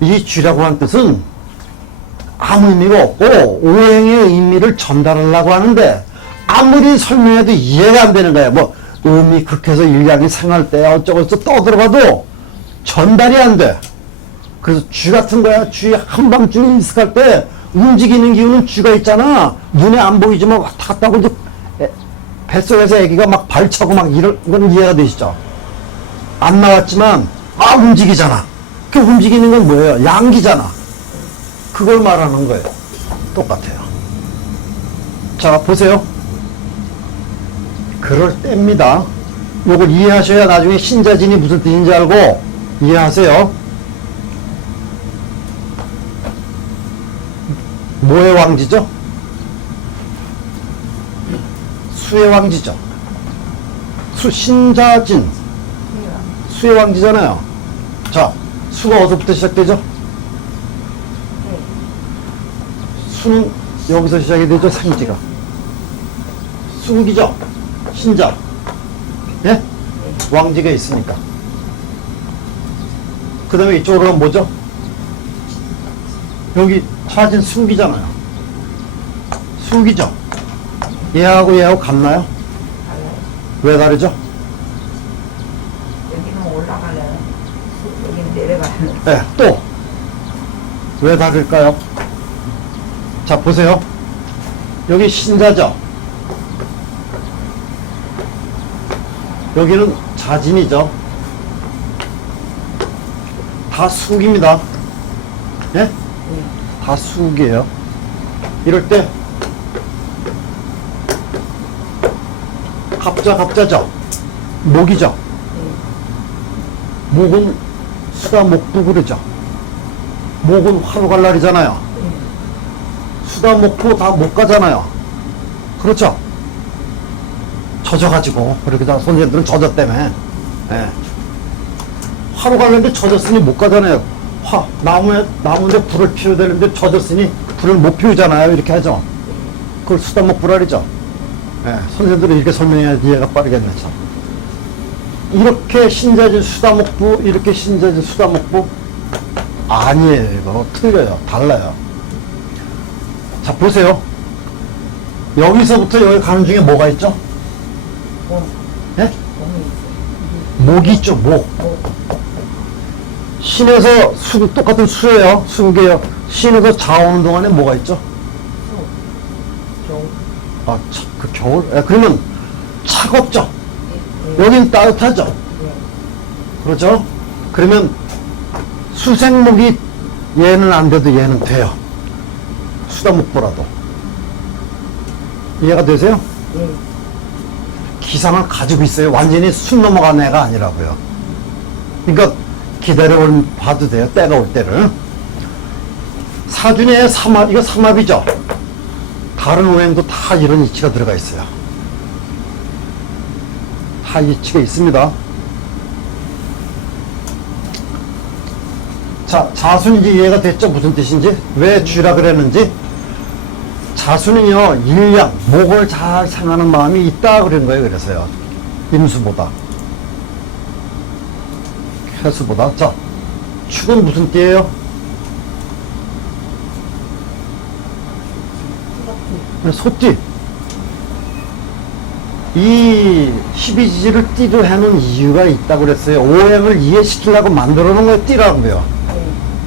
이 쥐라고 하는 뜻은 아무 의미가 없고 오행의 의미를 전달하려고 하는데 아무리 설명해도 이해가 안 되는 거예요. 뭐 음이 극해서 일양이 생할 때 어쩌고저쩌고 떠들어가도 전달이 안 돼. 그래서 쥐 같은 거야. 쥐 한밤중에 이슥할 때 움직이는 기운은 쥐가 있잖아. 눈에 안 보이지만 왔다 갔다 하고 이제 뱃속에서 애기가 막 발차고 막 이런 건 이해가 되시죠? 안 나왔지만 움직이잖아. 그 움직이는 건 뭐예요? 양기잖아. 그걸 말하는 거예요. 똑같아요. 자 보세요. 그럴 때입니다. 요걸 이해하셔야 나중에 신자진이 무슨 뜻인지 알고 이해하세요. 뭐의 왕지죠? 수의 왕지죠. 신자진 수의 왕지잖아요. 자 수가 어디서부터 시작되죠? 수는 여기서 시작이 되죠. 생지가 수기죠. 신자 예? 왕지가 있으니까. 그 다음에 이쪽으로 가면 뭐죠? 여기 차진 수기잖아요. 수기죠. 얘하고 같나요? 달라요. 왜 다르죠? 여기는 올라가는, 여기는 내려가는. 네, 또 왜 다를까요? 자 보세요. 여기 신자죠. 여기는 자진이죠. 다 수기입니다. 예? 다 수기예요. 이럴 때 갑자죠. 목이죠. 목은 수다 목부 그러죠. 목은 화로 갈 날이잖아요. 수다 목부 다 못 가잖아요. 그렇죠. 젖어가지고 그렇게 다 선생님들은 젖었다며. 예. 화로 가려는데 젖었으니 못 가잖아요. 나무인데 불을 피워야 되는데 젖었으니 불을 못 피우잖아요. 이렇게 하죠. 그걸 수다목불알이죠. 예, 선생님들은 이렇게 설명해야지 이해가 빠르겠네. 참. 이렇게 신자진 수다목부, 이렇게 신자진 수다목부 아니에요. 이거 틀려요. 달라요. 자 보세요. 여기서부터 여기 가는 중에 뭐가 있죠? 예? 목이 있죠. 목. 신에서 똑같은 수예요. 수계요. 신에서 자오는 동안에 뭐가 있죠? 그 겨울? 그러면 차갑죠? 여긴 따뜻하죠? 그렇죠? 그러면 수생목이 얘는 안 돼도 얘는 돼요. 수다목보라도. 이해가 되세요? 기상을 가지고 있어요. 완전히 숨 넘어간 애가 아니라고요. 그러니까 기다려 봐도 돼요. 때가 올 때를. 사준의 삼합, 이거 삼합이죠? 다른 오행도 다 이런 이치가 들어가 있어요. 다 이치가 있습니다. 자, 자수는 이제 이해가 됐죠? 무슨 뜻인지? 왜 쥐라 그랬는지? 자수는요, 일량, 목을 잘 상하는 마음이 있다 그런 거예요. 그래서요. 임수보다. 해수보다. 자, 축은 무슨 띠예요? 소띠. 이 12지지를 띠로 해놓은 이유가 있다고 그랬어요. 오행을 이해시키려고 만들어 놓은 거예요. 띠라고요.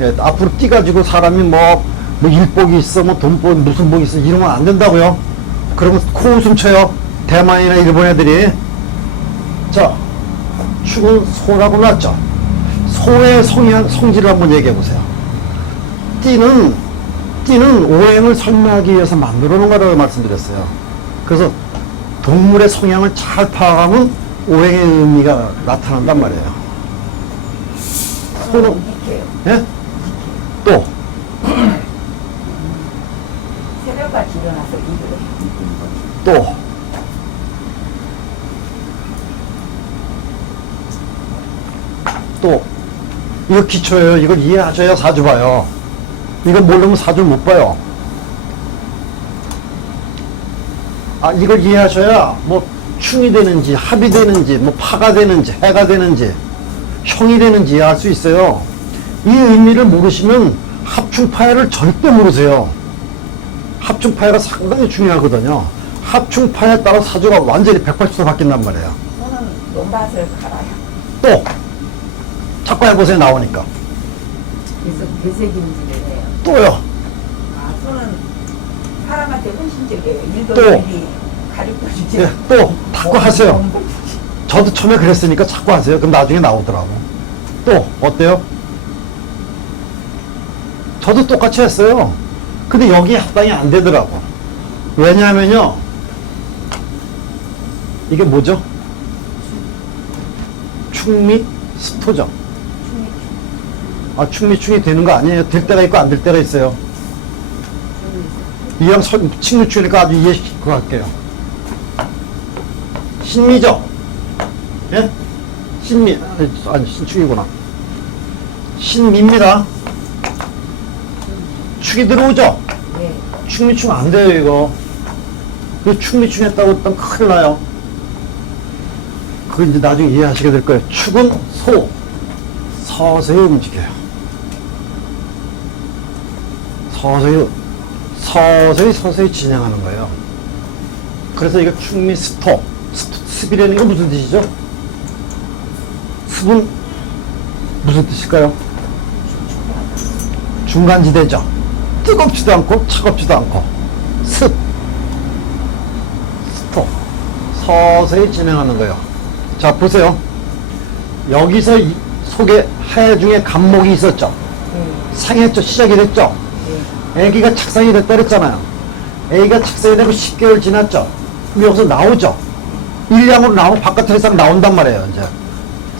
예, 앞으로 띠 가지고 사람이 뭐 일복이 있어, 뭐 돈복, 무슨 복이 있어, 이러면 안 된다고요. 그러면 코웃음 쳐요. 대만이나 일본 애들이. 자, 축은 소라고 났죠. 소의 성질을 한번 얘기해 보세요. 띠는 오행을 설명하기 위해서 만들어 놓은 거라고 말씀드렸어요. 그래서 동물의 성향을 잘 파악하면 오행의 의미가 나타난단 말이에요. 손은, 이렇게요. 예? 또, 새벽같이 일어나서 일을 또, 또, 이거 기초예요. 이걸 이해하셔야 사주 봐요. 이거 모르면 사주 못 봐요. 아, 이걸 이해하셔야 뭐 충이 되는지 합이 되는지 뭐 파가 되는지 해가 되는지 형이 되는지 알 수 있어요. 이 의미를 모르시면 합충파해를 절대 모르세요. 합충파해가 상당히 중요하거든요. 합충파해에 따라 사주가 완전히 180도 바뀐단 말이에요. 저는 논밭을 갈아요. 또 자꾸 해보세요. 나오니까. 그래서 되새김질을 해요. 또요. 아, 저는 사람한테 헌신적이에요. 일도 또. 일이 가족도 주지. 예, 또 자꾸 하세요. 저도 처음에 그랬으니까 자꾸 하세요. 그럼 나중에 나오더라고. 또 어때요? 저도 똑같이 했어요. 근데 여기에 합당이 안 되더라고. 왜냐하면요. 이게 뭐죠? 충미 스토죠. 아, 충미충이 되는 거 아니에요. 될 때가 있고 안 될 때가 있어요. 이왕 충미충이니까 아주 이해시킬 것 같게요. 신미죠? 예? 신미, 아니, 신축이구나. 신미입니다. 축이 들어오죠? 네. 충미충 안 돼요, 이거. 그 충미충 했다고 일단 큰일 나요. 그거 이제 나중에 이해하시게 될 거예요. 축은 소, 서서히 움직여요. 서서히 진행하는 거예요. 그래서 이거 충미 스톱. 습이라는 게 무슨 뜻이죠? 습은 무슨 뜻일까요? 중간지대죠. 뜨겁지도 않고 차갑지도 않고 습. 스톱. 서서히 진행하는 거예요. 자, 보세요. 여기서 속에 해 중에 간목이 있었죠. 상했죠. 시작이 됐죠. 애기가 착상이 됐다 그랬잖아요. 애기가 착상이 되고 10개월 지났죠. 그럼 여기서 나오죠. 일량으로 나오면 바깥에 싹 나온단 말이에요. 이제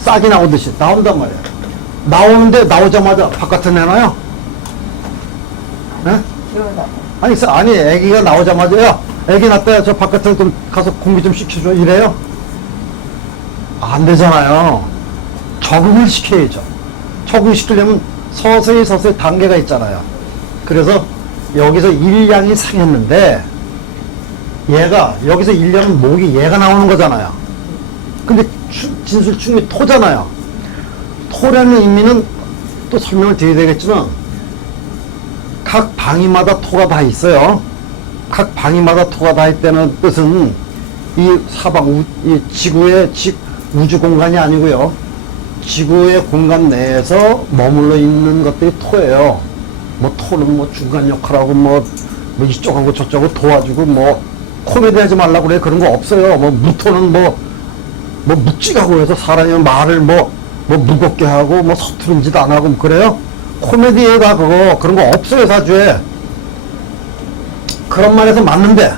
싹이 나오듯이 나온단 말이에요. 나오는데 나오자마자 바깥에 내놔요. 네? 아니 애기가 나오자마자 야 애기 낳았다 저 바깥에 좀 가서 공기 좀 시켜줘 이래요? 안 되잖아요. 적응을 시켜야죠. 적응시키려면 서서히 단계가 있잖아요. 그래서 여기서 일량이 상했는데 얘가 여기서 일량은 목이 얘가 나오는 거잖아요. 근데 진술충이 토잖아요. 토라는 의미는 또 설명을 드려야 되겠지만 각 방위마다 토가 다 있어요. 각 방위마다 토가 다 있다는 뜻은 이 사방 이 지구의 우주 공간이 아니고요. 지구의 공간 내에서 머물러 있는 것들이 토예요. 뭐 토는 뭐 중간 역할하고 뭐 이쪽하고 저쪽하고 도와주고 뭐 코미디 하지 말라고 그래. 그런 거 없어요. 뭐 무토는 뭐 묵직하고 해서 사람이 말을 뭐 무겁게 하고 뭐 서투른 짓 안 하고 그래요. 코미디가 그런 거 없어요. 사주에. 그런 말에서 맞는데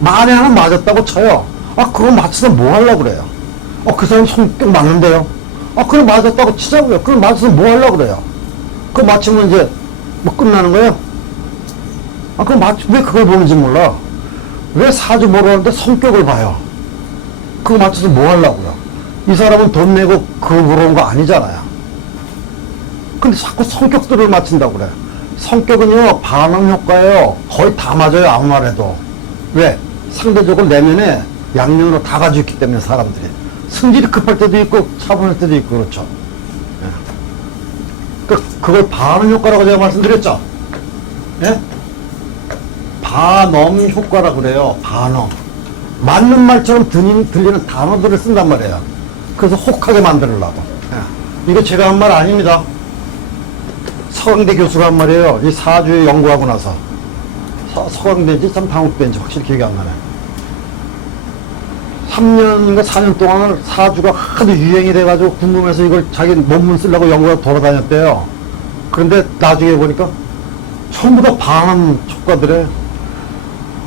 말에 하나 맞았다고 쳐요. 아, 그거 맞춰서 뭐 하려고 그래요? 그 사람 성격 맞는데요? 그럼 맞았다고 치자고요. 그럼 맞춰서 뭐 하려고 그래요? 그거 맞추면 이제 뭐 끝나는 거예요? 그럼 왜 그걸 보는지 몰라? 왜 사주 보러 하는데 성격을 봐요? 그거 맞춰서 뭐 하려고요? 이 사람은 돈 내고 그거 보러 온 거 아니잖아요. 근데 자꾸 성격들을 맞춘다고 그래. 성격은요, 반응 효과예요. 거의 다 맞아요, 아무 말 해도. 왜? 상대적으로 내면에 양면으로 다 가지고 있기 때문에 사람들이. 성질이 급할 때도 있고, 차분할 때도 있고, 그렇죠. 예. 그걸 반응 효과라고 제가 말씀드렸죠? 예? 반음 효과라고 그래요, 반음. 맞는 말처럼 들리는 단어들을 쓴단 말이에요. 그래서 혹하게 만들려고. 예. 이거 제가 한 말 아닙니다. 서강대 교수가 한 말이에요. 이 사주에 연구하고 나서. 서강대인지 참 당국대인지 확실히 기억이 안 나네. 3년인가 4년 동안을 사주가 하도 유행이 돼가지고 궁금해서 이걸 자기 논문 쓰려고 연구하고 돌아다녔대요. 그런데 나중에 보니까 전부 다 반응 효과들에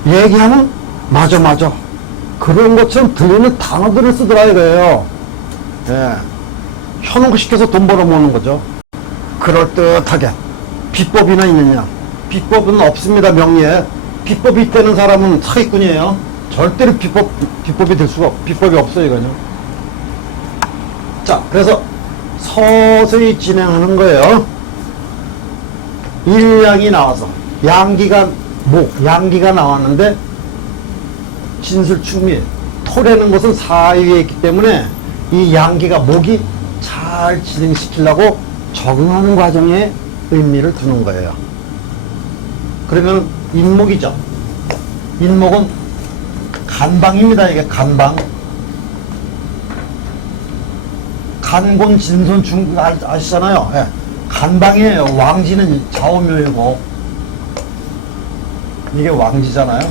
얘기하면 맞아. 그런 것처럼 들리는 단어들을 쓰더라 이거예요. 예. 현혹 시켜서 돈 벌어먹는 거죠. 그럴듯하게. 비법이나 있느냐? 비법은 없습니다, 명리에. 비법이 있다는 사람은 사기꾼이에요. 절대로 비법이 될 수가, 비법이 없어요, 이거는. 자, 그래서 서서히 진행하는 거예요. 일양이 나와서, 양기가, 양기가 나왔는데, 진술충미, 토라는 것은 사위에 있기 때문에, 이 양기가 목이 잘 진행시키려고 적응하는 과정에 의미를 두는 거예요. 그러면 인목이죠. 인목은 간방입니다. 이게 간방. 간곤 진손 중 아시잖아요. 예. 간방이에요. 왕지는 좌우묘이고 이게 왕지잖아요.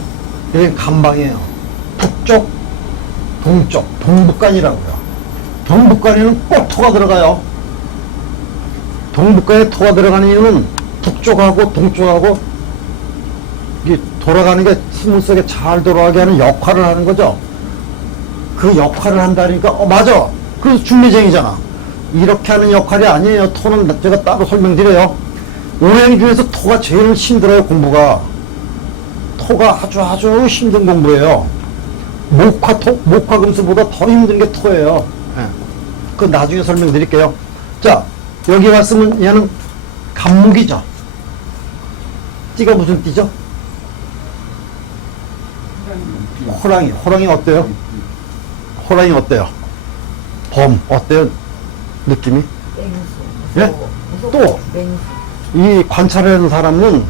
이게 간방이에요. 북쪽, 동쪽, 동북간이라고요. 동북간에는 꼭 토가 들어가요. 동북간에 토가 들어가는 이유는 북쪽하고 동쪽하고 이게 돌아가는 게 스무스하게 잘 돌아가게 하는 역할을 하는 거죠. 그 역할을 한다니까, 맞아. 그래서 준비쟁이잖아. 이렇게 하는 역할이 아니에요. 토는 제가 따로 설명드려요. 오행 중에서 토가 제일 힘들어요, 공부가. 토가 아주 힘든 공부예요. 목화금수보다 더 힘든 게 토예요. 네. 그 나중에 설명드릴게요. 자, 여기 왔으면 얘는 간목이죠. 띠가 무슨 띠죠? 호랑이. 호랑이 어때요? 호랑이 어때요? 범 어때요? 느낌이? 맹수. 예? 또 맹수. 이 관찰하는 사람은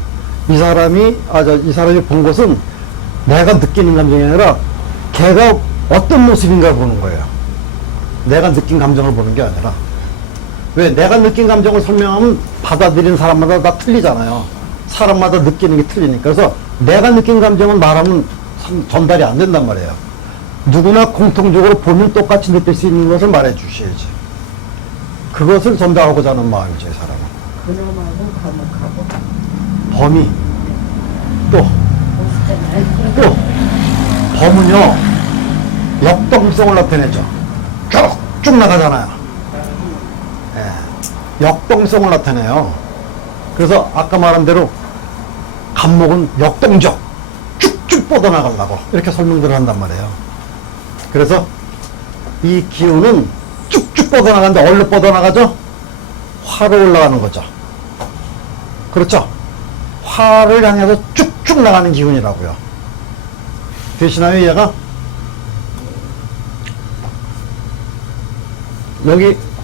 이 사람이 본 것은 내가 느끼는 감정이 아니라 걔가 어떤 모습인가 보는 거예요. 내가 느낀 감정을 보는 게 아니라. 왜? 내가 느낀 감정을 설명하면 받아들이는 사람마다 다 틀리잖아요. 사람마다 느끼는 게 틀리니까. 그래서 내가 느낀 감정은 말하면 전달이 안 된단 말이에요. 누구나 공통적으로 보면 똑같이 느낄 수 있는 것을 말해 주셔야지. 그것을 전달하고자 하는 마음이죠, 이 사람은. 그놈하고 감옥하고. 범이. 또, 멋있잖아요. 범은요, 역동성을 나타내죠. 쭉쭉 나가잖아요. 예, 역동성을 나타내요. 그래서 아까 말한 대로 간목은 역동적, 쭉쭉 뻗어나가려고 이렇게 설명들을 한단 말이에요. 그래서 이 기운은 쭉쭉 뻗어나가는데 어디로 뻗어나가죠? 화로 올라가는 거죠. 그렇죠? 화를 향해서 쭉쭉 나가는 기운이라고요. 되시나요, 이해가?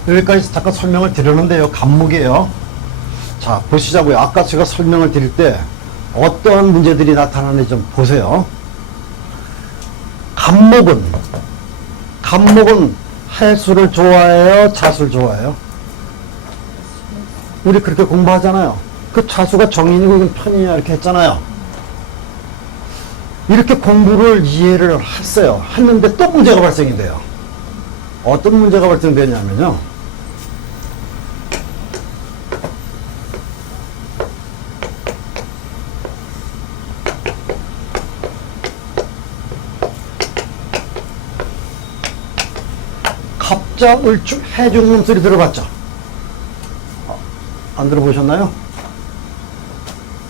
여기까지 잠깐 설명을 드렸는데요. 간목이에요. 자, 보시자고요. 아까 제가 설명을 드릴 때 어떤 문제들이 나타나는지 좀 보세요. 간목은 해수를 좋아해요? 자수를 좋아해요? 우리 그렇게 공부하잖아요. 그 자수가 정인이고 이건 편이야 이렇게 했잖아요. 이렇게 공부를 이해를 했어요. 했는데 또 문제가 발생이 돼요. 어떤 문제가 발생되냐면요. 갑자, 을축, 해중놈 소리 들어봤죠? 안 들어보셨나요?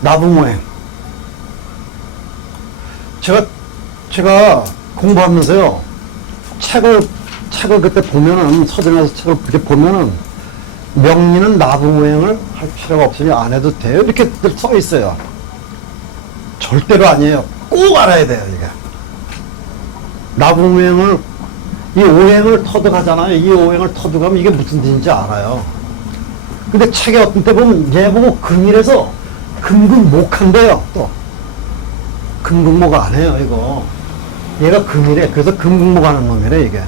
나부모행. 제가 공부하면서요, 책을 그때 보면은, 서점에서 책을 그렇게 보면은, 명리는 나부모행을 할 필요가 없으니 안 해도 돼요. 이렇게 써 있어요. 절대로 아니에요. 꼭 알아야 돼요, 이게. 나부모행을, 이 오행을 터득하잖아요. 이 오행을 터득하면 이게 무슨 뜻인지 알아요. 근데 책에 어떤 때 보면 얘 보고 금이라서 금금목한대요. 또 금금목 안 해요, 이거. 얘가 금이래. 그래서 금금목 하는 놈이래, 이게.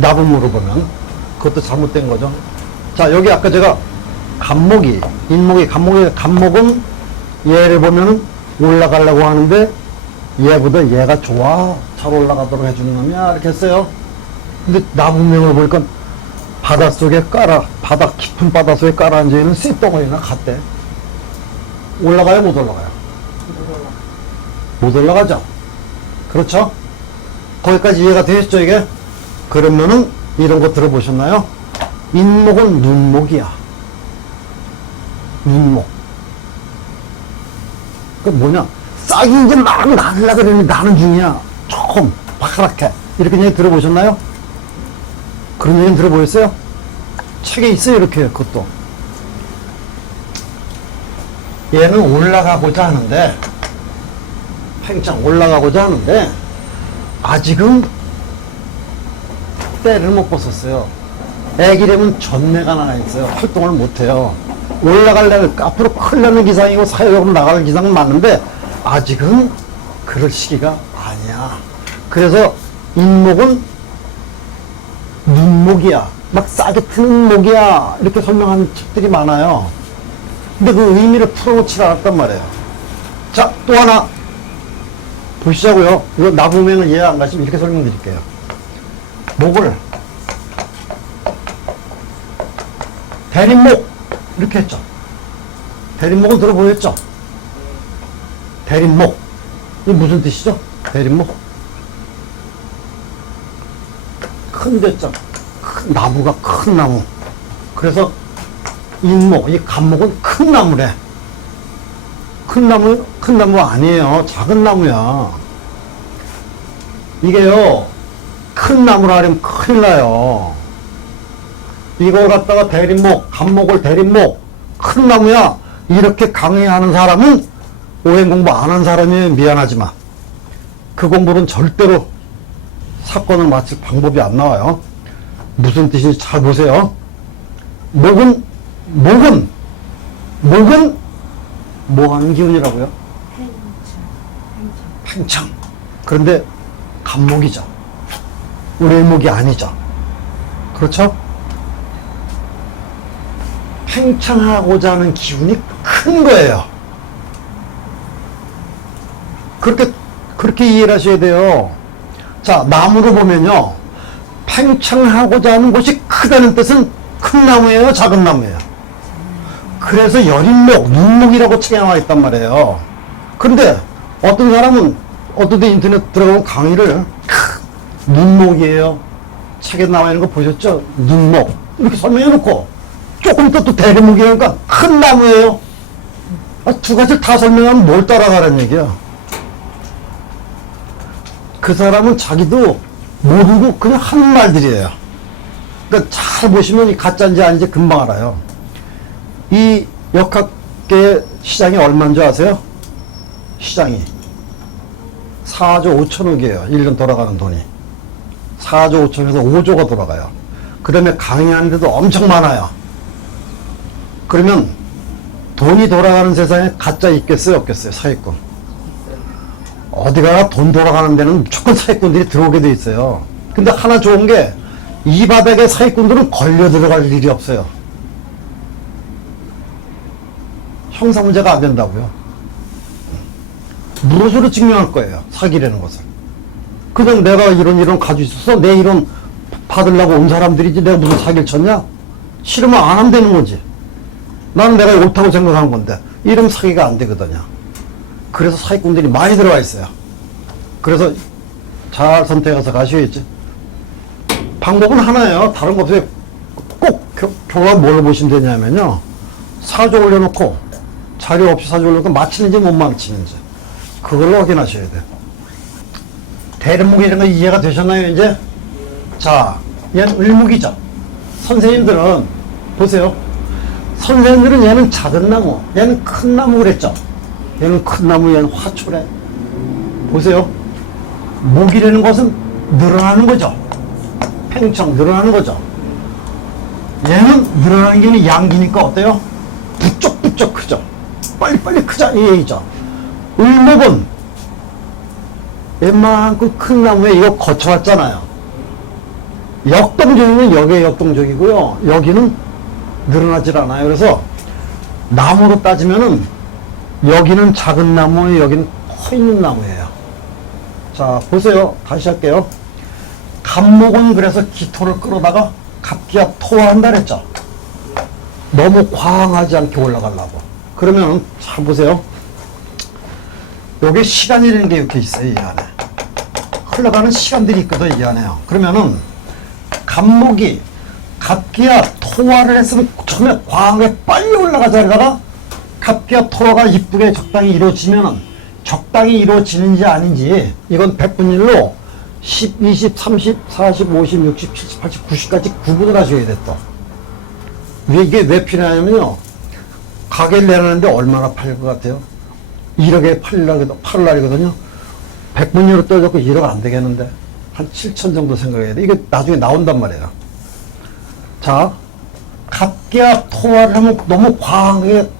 나부모로 보면 그것도 잘못된 거죠. 자, 여기 아까 제가 간목은 얘를 보면은 올라가려고 하는데 얘보다 얘가 좋아. 잘 올라가도록 해주는 놈이야. 이렇게 했어요. 근데 나부명을 보니까 깊은 바닷속에 깔아앉아있는 쇳덩어리나 같대. 올라가요, 못 올라가요? 못 올라가죠? 그렇죠? 거기까지 이해가 되셨죠, 이게? 그러면은 이런 거 들어보셨나요? 인목은 눈목이야. 눈목. 그 뭐냐? 싹이 이제 막 나려고 그러는데 나는 중이야. 조금 파랗게. 이렇게 얘기 들어보셨나요? 그런 얘기 들어보셨어요? 책에 있어요, 이렇게, 그것도. 얘는 올라가고자 하는데, 팽창 올라가고자 하는데, 아직은 때를 못 벗었어요. 애기라면 전내가 나가 있어요. 활동을 못해요. 올라가려면 앞으로 크려는 기상이고 사회적으로 나갈 기상은 맞는데 아직은 그럴 시기가 아니야. 그래서 인목은 눈목이야. 막 싸게 트는 목이야. 이렇게 설명하는 책들이 많아요. 근데 그 의미를 풀어놓지 않았단 말이에요. 자, 또 하나 보시자고요. 이거 나보면은 이해 안 가시면 이렇게 설명드릴게요. 목을 대림목 이렇게 했죠. 대림목은 들어보셨죠? 대림목 이게 무슨 뜻이죠? 대림목 큰 대자 큰 나무가 큰 나무. 그래서 인목 이 간목은 큰 나무래. 큰 나무 아니에요. 작은 나무야. 이게요 큰 나무라 하면 큰일 나요. 이걸 갖다가 대림목, 간목을 대림목, 큰 나무야. 이렇게 강의하는 사람은 오행 공부 안 한 사람이 미안하지만 그 공부는 절대로 사건을 맞출 방법이 안 나와요. 무슨 뜻인지 잘 보세요. 목은 뭐 하는 기운이라고요? 팽창. 그런데 간목이죠. 우리의 목이 아니죠. 그렇죠? 팽창하고자 하는 기운이 큰 거예요. 그렇게 이해를 하셔야 돼요. 자, 나무로 보면요. 팽창하고자 하는 곳이 크다는 뜻은 큰 나무예요? 작은 나무예요? 그래서 여린목, 눈목이라고 책에 나와 있단 말이에요. 그런데 어떤 사람은 어떤 데 인터넷 들어가면 강의를 눈목이에요. 책에 나와 있는 거 보셨죠? 눈목. 이렇게 설명해 놓고 조금 이따 또 대림목이니까 큰 나무예요. 두 가지 다 설명하면 뭘 따라가라는 얘기야. 그 사람은 자기도 모르고 그냥 하는 말들이에요. 그러니까 잘 보시면 이 가짜인지 아닌지 금방 알아요. 이 역학계 시장이 얼마인 줄 아세요? 시장이 4조 5천억이에요. 1년 돌아가는 돈이 4조 5천에서 5조가 돌아가요. 그 다음에 강의하는데도 엄청 많아요. 그러면 돈이 돌아가는 세상에 가짜 있겠어요? 없겠어요? 사기꾼. 어디가 돈 돌아가는 데는 무조건 사기꾼들이 들어오게 돼 있어요. 근데 하나 좋은 게 이 바닥에 사기꾼들은 걸려 들어갈 일이 없어요. 형사 문제가 안 된다고요. 무엇으로 증명할 거예요? 사기라는 것을. 그냥 내가 이런 가지고 있어서 내 이런 받으려고 온 사람들이지 내가 무슨 사기를 쳤냐? 싫으면 안 하면 되는 거지. 나는 내가 옳다고 생각한 건데 이러면 사기가 안 되거든요. 그래서 사기꾼들이 많이 들어와 있어요. 그래서 잘 선택해서 가셔야지. 방법은 하나예요. 다른 거 없어요. 꼭 교과 뭘로 보시면 되냐면요. 사조 올려놓고 자료 없이 사조 올려놓고 맞히는지 못 맞히는지 그걸로 확인하셔야 돼요. 대림목이 이런 거 이해가 되셨나요 이제? 자, 얘는 을목이죠. 선생님들은 보세요. 선생님들은 얘는 작은 나무, 얘는 큰 나무 그랬죠. 얘는 큰 나무, 얘는 화초래. 보세요. 목이라는 것은 늘어나는 거죠. 팽창 늘어나는 거죠. 얘는 늘어나는 게 아니라 양기니까 어때요? 부쩍부쩍 크죠. 빨리빨리 크자 이 얘기죠. 을목은 웬만큼 큰 나무에 이거 거쳐왔잖아요. 역동적이면 여기에 역동적이고요. 여기는 늘어나질 않아요. 그래서 나무로 따지면은 여기는 작은 나무, 여기는 커 있는 나무예요. 자, 보세요. 다시 할게요. 간목은 그래서 기토를 끌어다가 갑기야 토화한다 그랬죠. 너무 과항하지 않게 올라가려고. 그러면 잘 보세요. 여기 시간이라는 게 이렇게 있어요. 이 안에 흘러가는 시간들이 있거든. 이 안에요. 그러면은 간목이 갑기야 토화를 했으면 처음에 광에 빨리 올라가자다가 갑기야 토화가 이쁘게 적당히 이루어지면 적당히 이루어지는지 아닌지 이건 100분일로 10, 20, 30, 40, 50, 60, 70, 80, 90까지 구분을 하셔야 돼 또. 이게 왜 필요하냐면요. 가게를 내놨는데 얼마나 팔릴 것 같아요? 1억에 팔 날이거든요. 100분위로 떨어졌고 1억 안 되겠는데. 한 7천 정도 생각해야 돼. 이게 나중에 나온단 말이에요. 자, 갑기야 토화를 하면 너무 과하게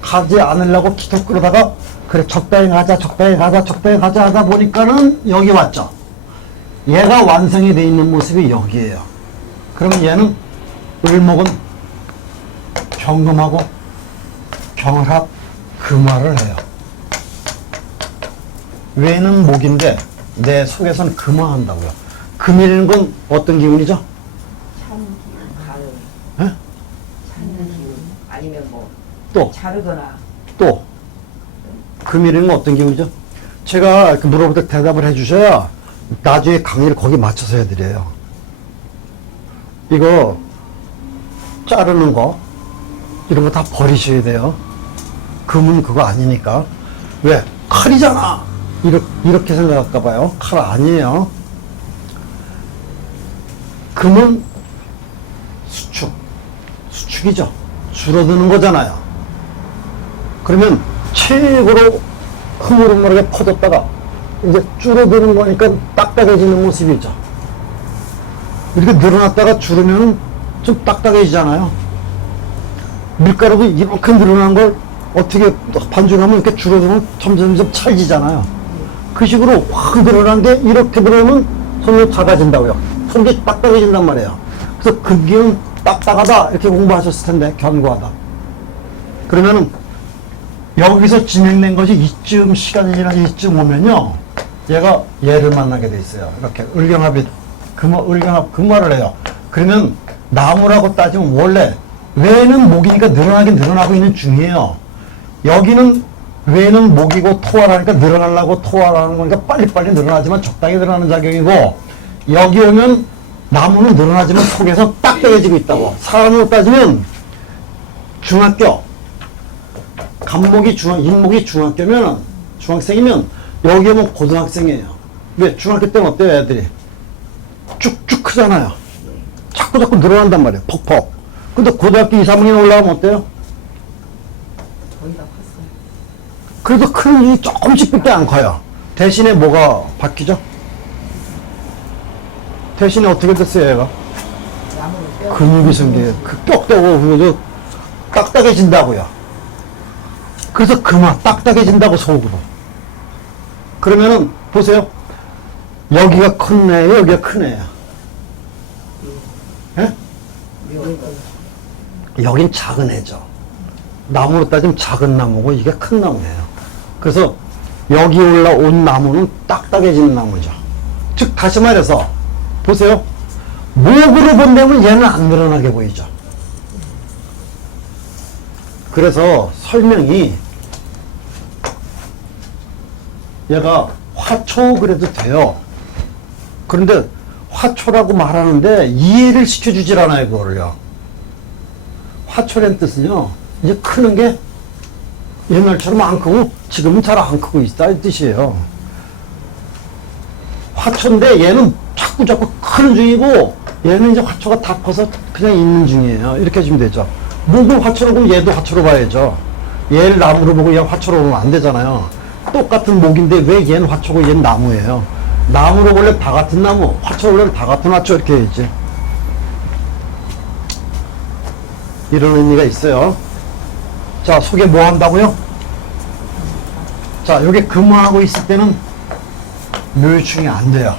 가지 않으려고 기도 끌어다가 그래 적당히 가자 하다 보니까는 여기 왔죠. 얘가 완성이 돼 있는 모습이 여기에요. 그러면 얘는 을목은 경금하고 경합 금화를 해요. 왜는 목인데 내 속에서는 금화한다고요. 금이라는 건 어떤 기운이죠? 찬 기운, 가을. 예? 찬 기운. 아니면 뭐 또 자르거나. 또 금이라는 건 어떤 기운이죠? 제가 이렇게 물어볼 때 대답을 해주셔야 나중에 강의를 거기 맞춰서 해드려요. 이거 자르는 거 이런 거 다 버리셔야 돼요. 금은 그거 아니니까. 왜? 칼이잖아. 이렇게 생각할까 봐요. 칼 아니에요. 금은 수축이죠. 줄어드는 거잖아요. 그러면 최고로 흐물흐물하게 퍼졌다가 이제 줄어드는 거니까 딱딱해지는 모습이죠. 이렇게 늘어났다가 줄으면 좀 딱딱해지잖아요. 밀가루도 이렇게 늘어난 걸 어떻게 반죽하면 이렇게 줄어들면 점점 찰지잖아요. 그 식으로 확 늘어난 게 이렇게 들어오면 손이 작아진다고요. 손이 딱딱해진단 말이에요. 그래서 그 기운 딱딱하다 이렇게 공부하셨을 텐데 견고하다. 그러면은 여기서 진행된 것이 이쯤 시간이나 이쯤 오면요. 얘가 얘를 만나게 돼 있어요. 이렇게 을경합이 을경합 금화를 해요. 그러면 나무라고 따지면 원래 외는 목이니까 늘어나긴 늘어나고 있는 중이에요. 여기는 외는 목이고 토화라니까 늘어나려고 토화라는 거니까 빨리빨리 늘어나지만 적당히 늘어나는 작용이고, 여기 오면 나무는 늘어나지만 속에서 딱딱해지고 있다고. 사람으로 따지면 중학교 간목이 인목이 중학생이면 여기 오면 고등학생이에요. 왜? 중학교 때는 어때요 애들이? 쭉쭉 크잖아요. 자꾸 늘어난단 말이에요. 퍽퍽. 근데 고등학교 2, 3학년 올라가면 어때요? 거의 다 컸어요. 그래도 큰 일이 조금씩밖에 안 커요. 대신에 뭐가 바뀌죠? 대신에 어떻게 됐어요 얘가? 나무를 뼈. 근육이 생겨요. 그 뼈대고 그래도 딱딱해진다고요. 그래서 그만 딱딱해진다고 속으로. 그러면은 보세요. 여기가 큰 애예요, 여기가 큰 애야. 예? 여긴 작은 애죠. 나무로 따지면 작은 나무고 이게 큰 나무예요. 그래서 여기 올라온 나무는 딱딱해지는 나무죠. 즉 다시 말해서 보세요. 목으로 본다면 얘는 안 늘어나게 보이죠. 그래서 설명이 얘가 화초 그래도 돼요. 그런데 화초라고 말하는데 이해를 시켜주질 않아요, 그거를요. 화초란 뜻은요, 이제 크는 게 옛날처럼 안 크고 지금은 잘 안 크고 있다 이 뜻이에요. 화초인데 얘는 자꾸 크는 중이고 얘는 이제 화초가 다 커서 그냥 있는 중이에요. 이렇게 해주면 되죠. 목을 화초로 보면 얘도 화초로 봐야죠. 얘를 나무로 보고 얘 화초로 보면 안 되잖아요. 똑같은 목인데 왜 얘는 화초고 얘는 나무예요. 나무로 원래 다 같은 나무, 화초로 원래 다 같은 화초 이렇게 해야지. 이런 의미가 있어요. 자, 속에 뭐 한다고요? 자, 여기 금화하고 있을 때는 묘유충이 안 돼요.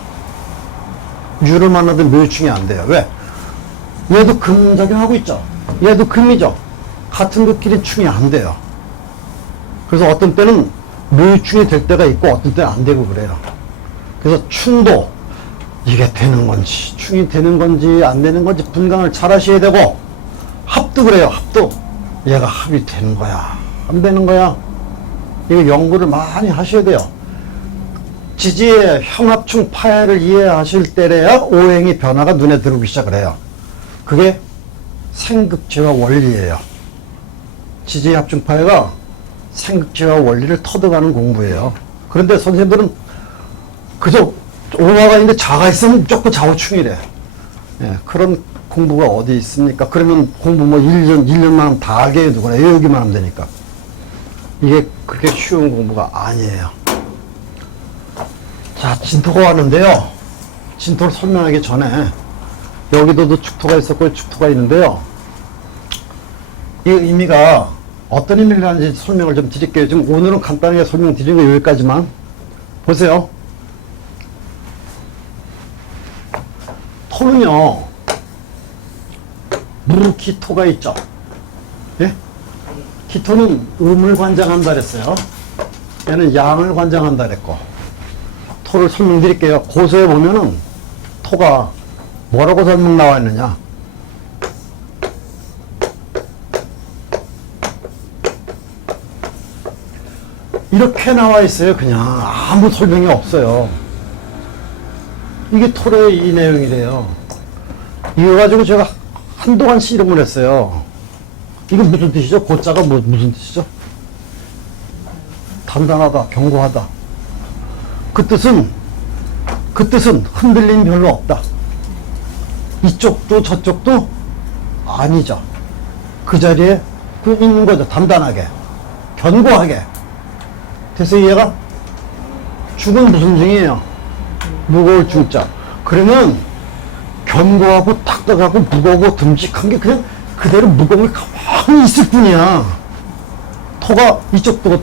유를 만나도 묘유충이 안 돼요. 왜? 얘도 금작용하고 있죠. 얘도 금이죠. 같은 것끼리 충이 안 돼요. 그래서 어떤 때는 묘유충이 될 때가 있고 어떤 때는 안 되고 그래요. 그래서 충도 이게 되는 건지 충이 되는 건지 안 되는 건지 분간을 잘 하셔야 되고, 합도 그래요. 합도 얘가 합이 되는 거야 안 되는 거야, 이거 연구를 많이 하셔야 돼요. 지지의 형합충 파해를 이해하실 때래야 오행의 변화가 눈에 들어오기 시작을 해요. 그게 생극체와 원리예요. 지지의 합중파회가 생극체와 원리를 터득하는 공부예요. 그런데 선생님들은 그저 오화가 있는데 자가 있으면 무조건 좌우충이래. 예, 그런 공부가 어디 있습니까? 그러면 공부 뭐 1년만 하면 다 알게 해두거나 외우기만 하면 되니까. 이게 그렇게 쉬운 공부가 아니에요. 자, 진토가 왔는데요. 진토를 설명하기 전에 여기도 축토가 있었고 축토가 있는데요. 이 의미가 어떤 의미를 하는지 설명을 좀 드릴게요. 지금 오늘은 간단하게 설명드린 거 여기까지만. 보세요. 토는요, 무기토가 있죠. 예? 기토는 음을 관장한다 그랬어요. 얘는 양을 관장한다 그랬고. 토를 설명드릴게요. 고서에 보면은 토가 뭐라고 설명 나와 있느냐. 이렇게 나와 있어요. 그냥 아무 설명이 없어요. 이게 토의 이 내용이래요. 이거 가지고 제가 한동안 씨름을 했어요. 이게 무슨 뜻이죠? 고자가 무슨 뜻이죠? 단단하다, 견고하다. 그 뜻은 흔들림 별로 없다. 이쪽도 저쪽도 아니죠. 그 자리에 있는 거죠. 단단하게, 견고하게. 그래서 얘가 죽은 무슨 중이에요? 무거울 중자. 그러면 견고하고 딱딱하고 무거우고 듬직한 게 그냥 그대로 무거운 게 가만히 있을 뿐이야. 토가 이쪽도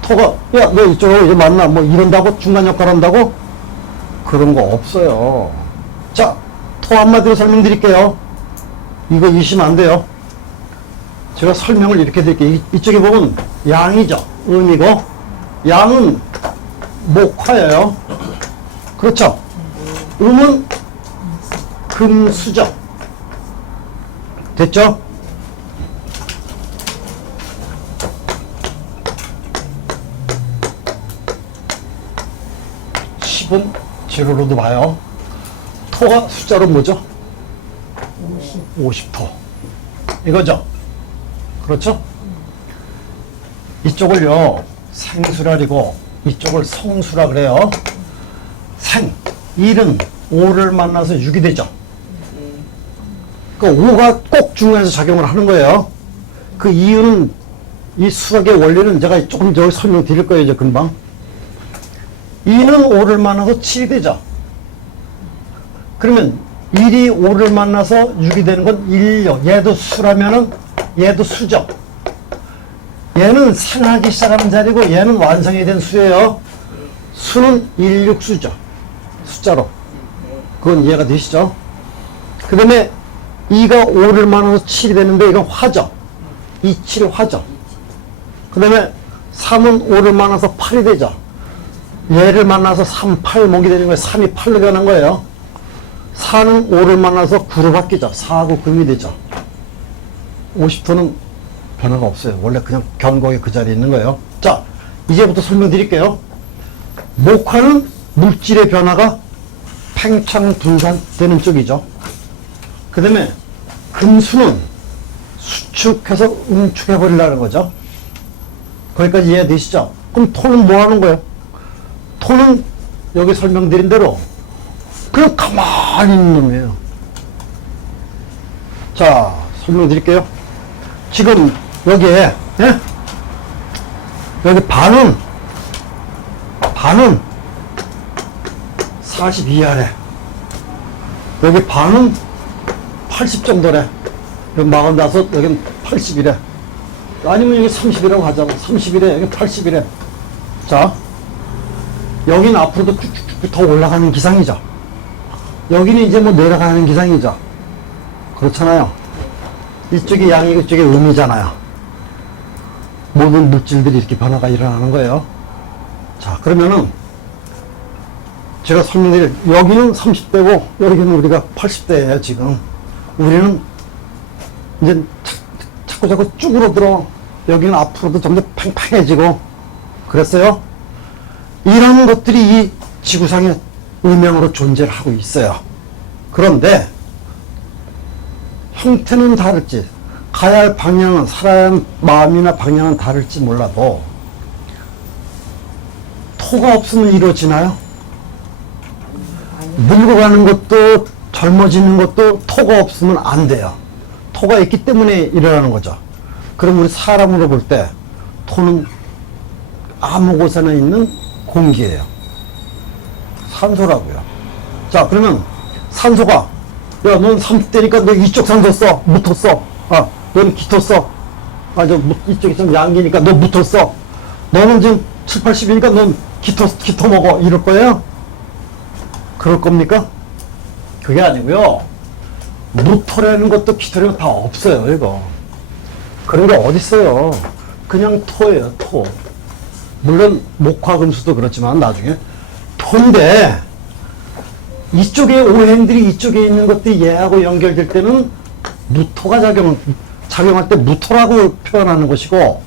토가 야 너 이쪽으로 이제 만나 뭐 이런다고 중간 역할 한다고 그런 거 없어요. 자, 토 한마디로 설명드릴게요. 이거 의심 안 돼요. 제가 설명을 이렇게 드릴게요. 이쪽에 보면 양이죠. 음이고 양은 목화예요. 그렇죠. 음은 금수죠. 됐죠? 은 제로로도 봐요. 토가 숫자로 뭐죠? 50토. 이거죠? 그렇죠? 이쪽을요, 생수라 그리고 이쪽을 성수라 그래요. 생, 1은 5를 만나서 6이 되죠. 그 5가 꼭 중간에서 작용을 하는 거예요. 그 이유는 이 수학의 원리는 제가 조금 더 설명드릴 거예요, 이제 금방. 2는 5를 만나서 7이 되죠. 그러면 1이 5를 만나서 6이 되는 건 1요. 얘도 수라면은 얘도 수죠. 얘는 생하기 시작하는 자리고 얘는 완성이 된 수예요. 수는 1, 6수죠. 숫자로. 그건 이해가 되시죠? 그 다음에 2가 5를 만나서 7이 되는데 이건 화죠. 2, 7 화죠. 그 다음에 3은 5를 만나서 8이 되죠. 얘를 만나서 3, 8 목이 되는 거예요. 3이 8로 변한 거예요. 4는 5를 만나서 9로 바뀌죠. 4, 9, 금이 되죠. 50토는 변화가 없어요. 원래 그냥 견고하게 그 자리에 있는 거예요. 자, 이제부터 설명드릴게요. 목화는 물질의 변화가 팽창 분산되는 쪽이죠. 그 다음에 금수는 수축해서 응축해버리려는 거죠. 거기까지 이해되시죠? 그럼 토는 뭐 하는 거예요? 토는 여기 설명드린 대로 그냥 가만히 있는 놈이에요. 자, 설명드릴게요. 지금 여기에 예? 여기 반은 42하래. 여기 반은 80 정도래. 여기 45, 여긴 80이래. 아니면 여기 30이라고 하자고. 30이래, 여기 80이래. 자, 여기는 앞으로도 쭉쭉쭉 더 올라가는 기상이죠. 여기는 이제 뭐 내려가는 기상이죠. 그렇잖아요. 이쪽이 양이고 이쪽이 음이잖아요. 모든 물질들이 이렇게 변화가 일어나는 거예요. 자, 그러면은 제가 설명드릴, 여기는 30대고 여기는 우리가 80대예요 지금. 우리는 이제 자꾸 쭉으로 들어. 여기는 앞으로도 점점 팽팽해지고 그랬어요. 이런 것들이 이 지구상의 음영으로 존재를 하고 있어요. 그런데 형태는 다를지, 가야 할 방향은, 살아야 할 마음이나 방향은 다를지 몰라도, 토가 없으면 이루어지나요? 늙어가는 것도 젊어지는 것도 토가 없으면 안 돼요. 토가 있기 때문에 일어나는 거죠. 그럼 우리 사람으로 볼 때 토는 아무 곳에나 있는 공기예요. 산소라고요. 자, 그러면 산소가, 야, 넌 30대니까 너 이쪽 산소 써. 묻었어. 아, 너는 기토 써. 아, 이쪽이 좀 양기니까 너 묻었어. 너는 지금 7, 80이니까 넌 기토 먹어. 이럴 거예요? 그럴 겁니까? 그게 아니고요. 무토라는 것도 기토라는 다 없어요, 이거. 그런 게 어딨어요. 그냥 토예요, 토. 물론 목화금수도 그렇지만 나중에 토인데, 이쪽에 오행들이 이쪽에 있는 것들이 얘하고 연결될 때는 무토가 작용할 때 무토라고 표현하는 것이고,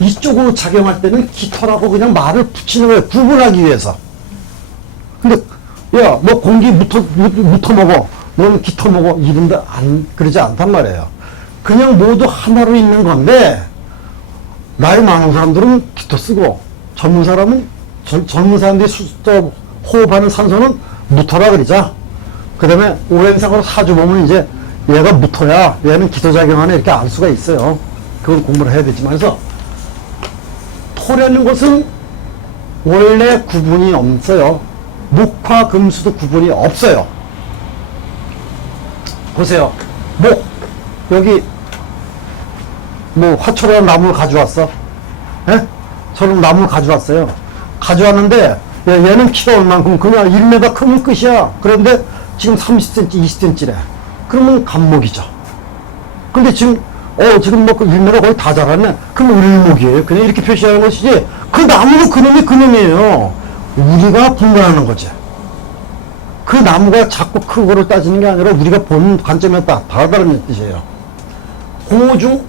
이쪽으로 작용할 때는 기토라고 그냥 말을 붙이는 거예요. 구분하기 위해서. 근데 야, 너 공기 무토 먹어. 너는 기토 먹어. 이런데 그러지 않단 말이에요. 그냥 모두 하나로 있는 건데, 나이 많은 사람들은 기토 쓰고, 젊은 사람은, 젊은 사람들이 호흡하는 산소는 무토라 그러자. 그 다음에 오행상으로 사주 보면 이제 얘가 무토야, 얘는 기토작용하네, 이렇게 알 수가 있어요. 그건 공부를 해야 되지만. 그래서 토라는 것은 원래 구분이 없어요. 목화 금수도 구분이 없어요. 보세요. 목, 여기 뭐 화초라는 나무를 가져왔어. 예? 저는 나무를 가져왔어요. 가져왔는데 얘는 키가 얼만큼 그냥 1m 크면 끝이야. 그런데 지금 30cm, 20cm래. 그러면 간목이죠. 근데 지금 지금 뭐 1m 거의 다 자랐네. 그럼 을목이에요. 그냥 이렇게 표시하는 것이지. 그 나무는 그놈이 그놈이에요. 우리가 분간하는 거지. 그 나무가 작고 크고를 따지는 게 아니라 우리가 보는 관점에 따라 다르다는 뜻이에요. 고중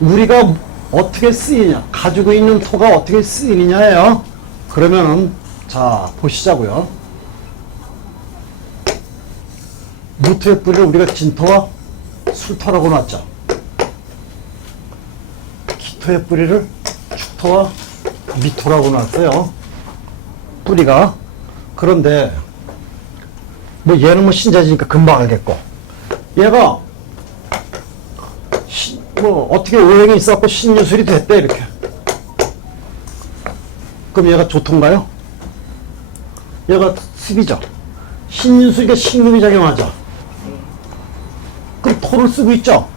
우리가 어떻게 쓰이냐, 가지고 있는 토가 어떻게 쓰이느냐예요. 그러면은 자 보시자고요. 무토의 뿌리를 우리가 진토와 술토라고 놨죠. 기토의 뿌리를 축토와 미토라고 놨어요. 뿌리가. 그런데 뭐 얘는 뭐 신자지니까 금방 알겠고, 얘가 뭐 어떻게 오행이 있어갖고 신유술이 됐대 이렇게. 그럼 얘가 조토인가요? 얘가 습이죠. 신유술이가 신금이 작용하죠. 그럼 토를 쓰고 있죠.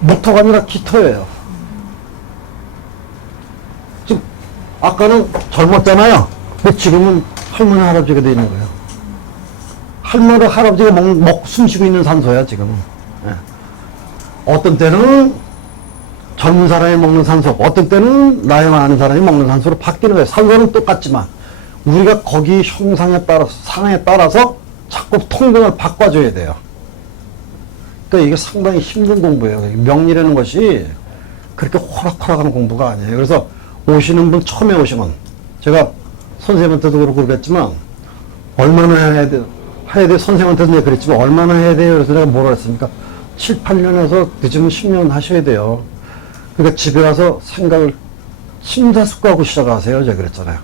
무토가 아니라 기토예요. 지금 아까는 젊었잖아요. 근데 지금은 할머니 할아버지가 돼 있는 거예요. 할머니 할아버지가 숨 쉬고 있는 산소야 지금은. 예. 어떤 때는 젊은 사람이 먹는 산소, 어떤 때는 나이 많은 사람이 먹는 산소로 바뀌는 거예요. 산소는 똑같지만 우리가 거기 형상에 따라서, 상황에 따라서 자꾸 통금을 바꿔줘야 돼요. 그러니까 이게 상당히 힘든 공부예요. 명리라는 것이 그렇게 호락호락한 공부가 아니에요. 그래서 오시는 분, 처음에 오시면 제가 선생님한테도 그렇고 그랬지만 얼마나 해야 돼? 선생님한테도 내가 그랬지만 얼마나 해야 돼요? 그래서 내가 뭐라 했습니까? 7, 8년에서 늦으면 10년 하셔야 돼요. 그러니까 집에 와서 생각을 심사숙고하고 시작하세요. 제가 그랬잖아요.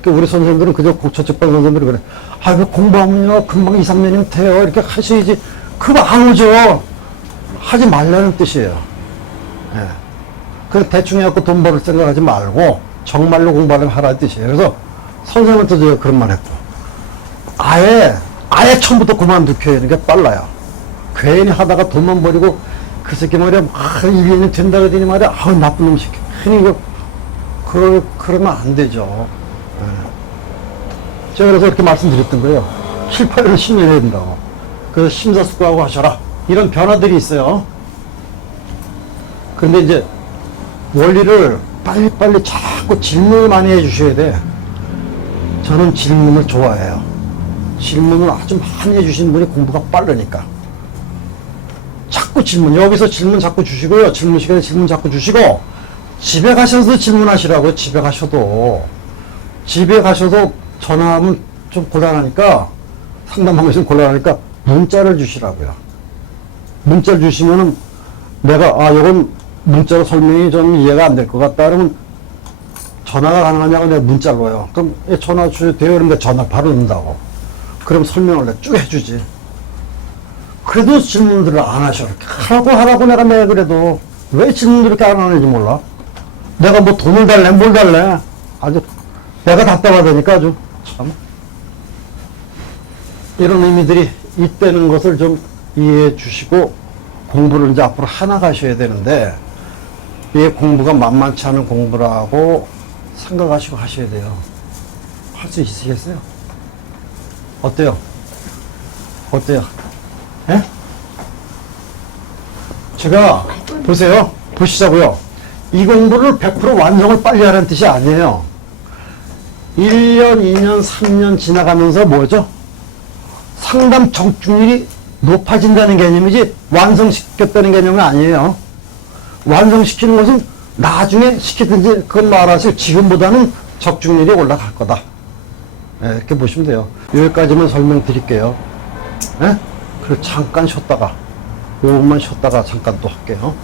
그러니까 우리 선생님들은 그저 저축반 선생님들이 그래. 아, 그 공부하면요. 금방 2, 3년이면 돼요. 이렇게 하셔야지. 그거 안 오죠. 하지 말라는 뜻이에요. 예. 그래서 대충 해갖고 돈 벌을 생각하지 말고 정말로 공부를 하라는 뜻이에요. 그래서 선생님한테도 제가 그런 말 했고. 아예 처음부터 그만두게 하는 게 빨라요. 괜히 하다가 돈만 버리고 그 새끼 말이야, 1년이 된다 그러더니 말이야, 나쁜 놈 새끼. 괜히 이거, 그러면 안 되죠. 네. 제가 그래서 이렇게 말씀드렸던 거예요. 7, 8년, 10년 해야 된다고. 그래서 심사숙고하고 하셔라. 이런 변화들이 있어요. 근데 이제, 원리를 빨리빨리 자꾸 질문을 많이 해주셔야 돼. 저는 질문을 좋아해요. 질문을 아주 많이 해주시는 분이 공부가 빠르니까. 자꾸 질문, 여기서 질문 자꾸 주시고요. 질문 시간에 질문 자꾸 주시고, 집에 가셔서 질문하시라고요. 집에 가셔도 전화하면 좀 곤란하니까, 상담하면 좀 곤란하니까 문자를 주시라고요. 문자를 주시면은 내가, 이건 문자로 설명이 좀 이해가 안 될 것 같다. 그러면 전화가 가능하냐고 내가 문자로 해요. 그럼 예, 전화 주셔도 돼요. 그러면 전화 바로 넣는다고. 그럼 설명을 내가 쭉 해주지. 그래도 질문들을 안 하셔. 이렇게 하라고 내가 그래도. 왜 질문을 이렇게 안 하는지 몰라. 내가 뭐 돈을 달래, 뭘 달래. 아주, 내가 답답하다니까 아주. 참. 이런 의미들이 있다는 것을 좀 이해해 주시고, 공부를 이제 앞으로 해나가셔야 되는데, 이 공부가 만만치 않은 공부라고 생각하시고 하셔야 돼요. 할 수 있으시겠어요? 어때요? 어때요? 예? 제가, 보세요. 보시자고요. 이 공부를 100% 완성을 빨리 하라는 뜻이 아니에요. 1년, 2년, 3년 지나가면서 뭐죠? 상담 적중률이 높아진다는 개념이지 완성시켰다는 개념은 아니에요. 완성시키는 것은 나중에 시키든지 그건 말하세요. 지금보다는 적중률이 올라갈 거다. 네, 이렇게 보시면 돼요. 여기까지만 설명드릴게요. 네? 그리고 잠깐 쉬었다가 5분만 쉬었다가 잠깐 또 할게요.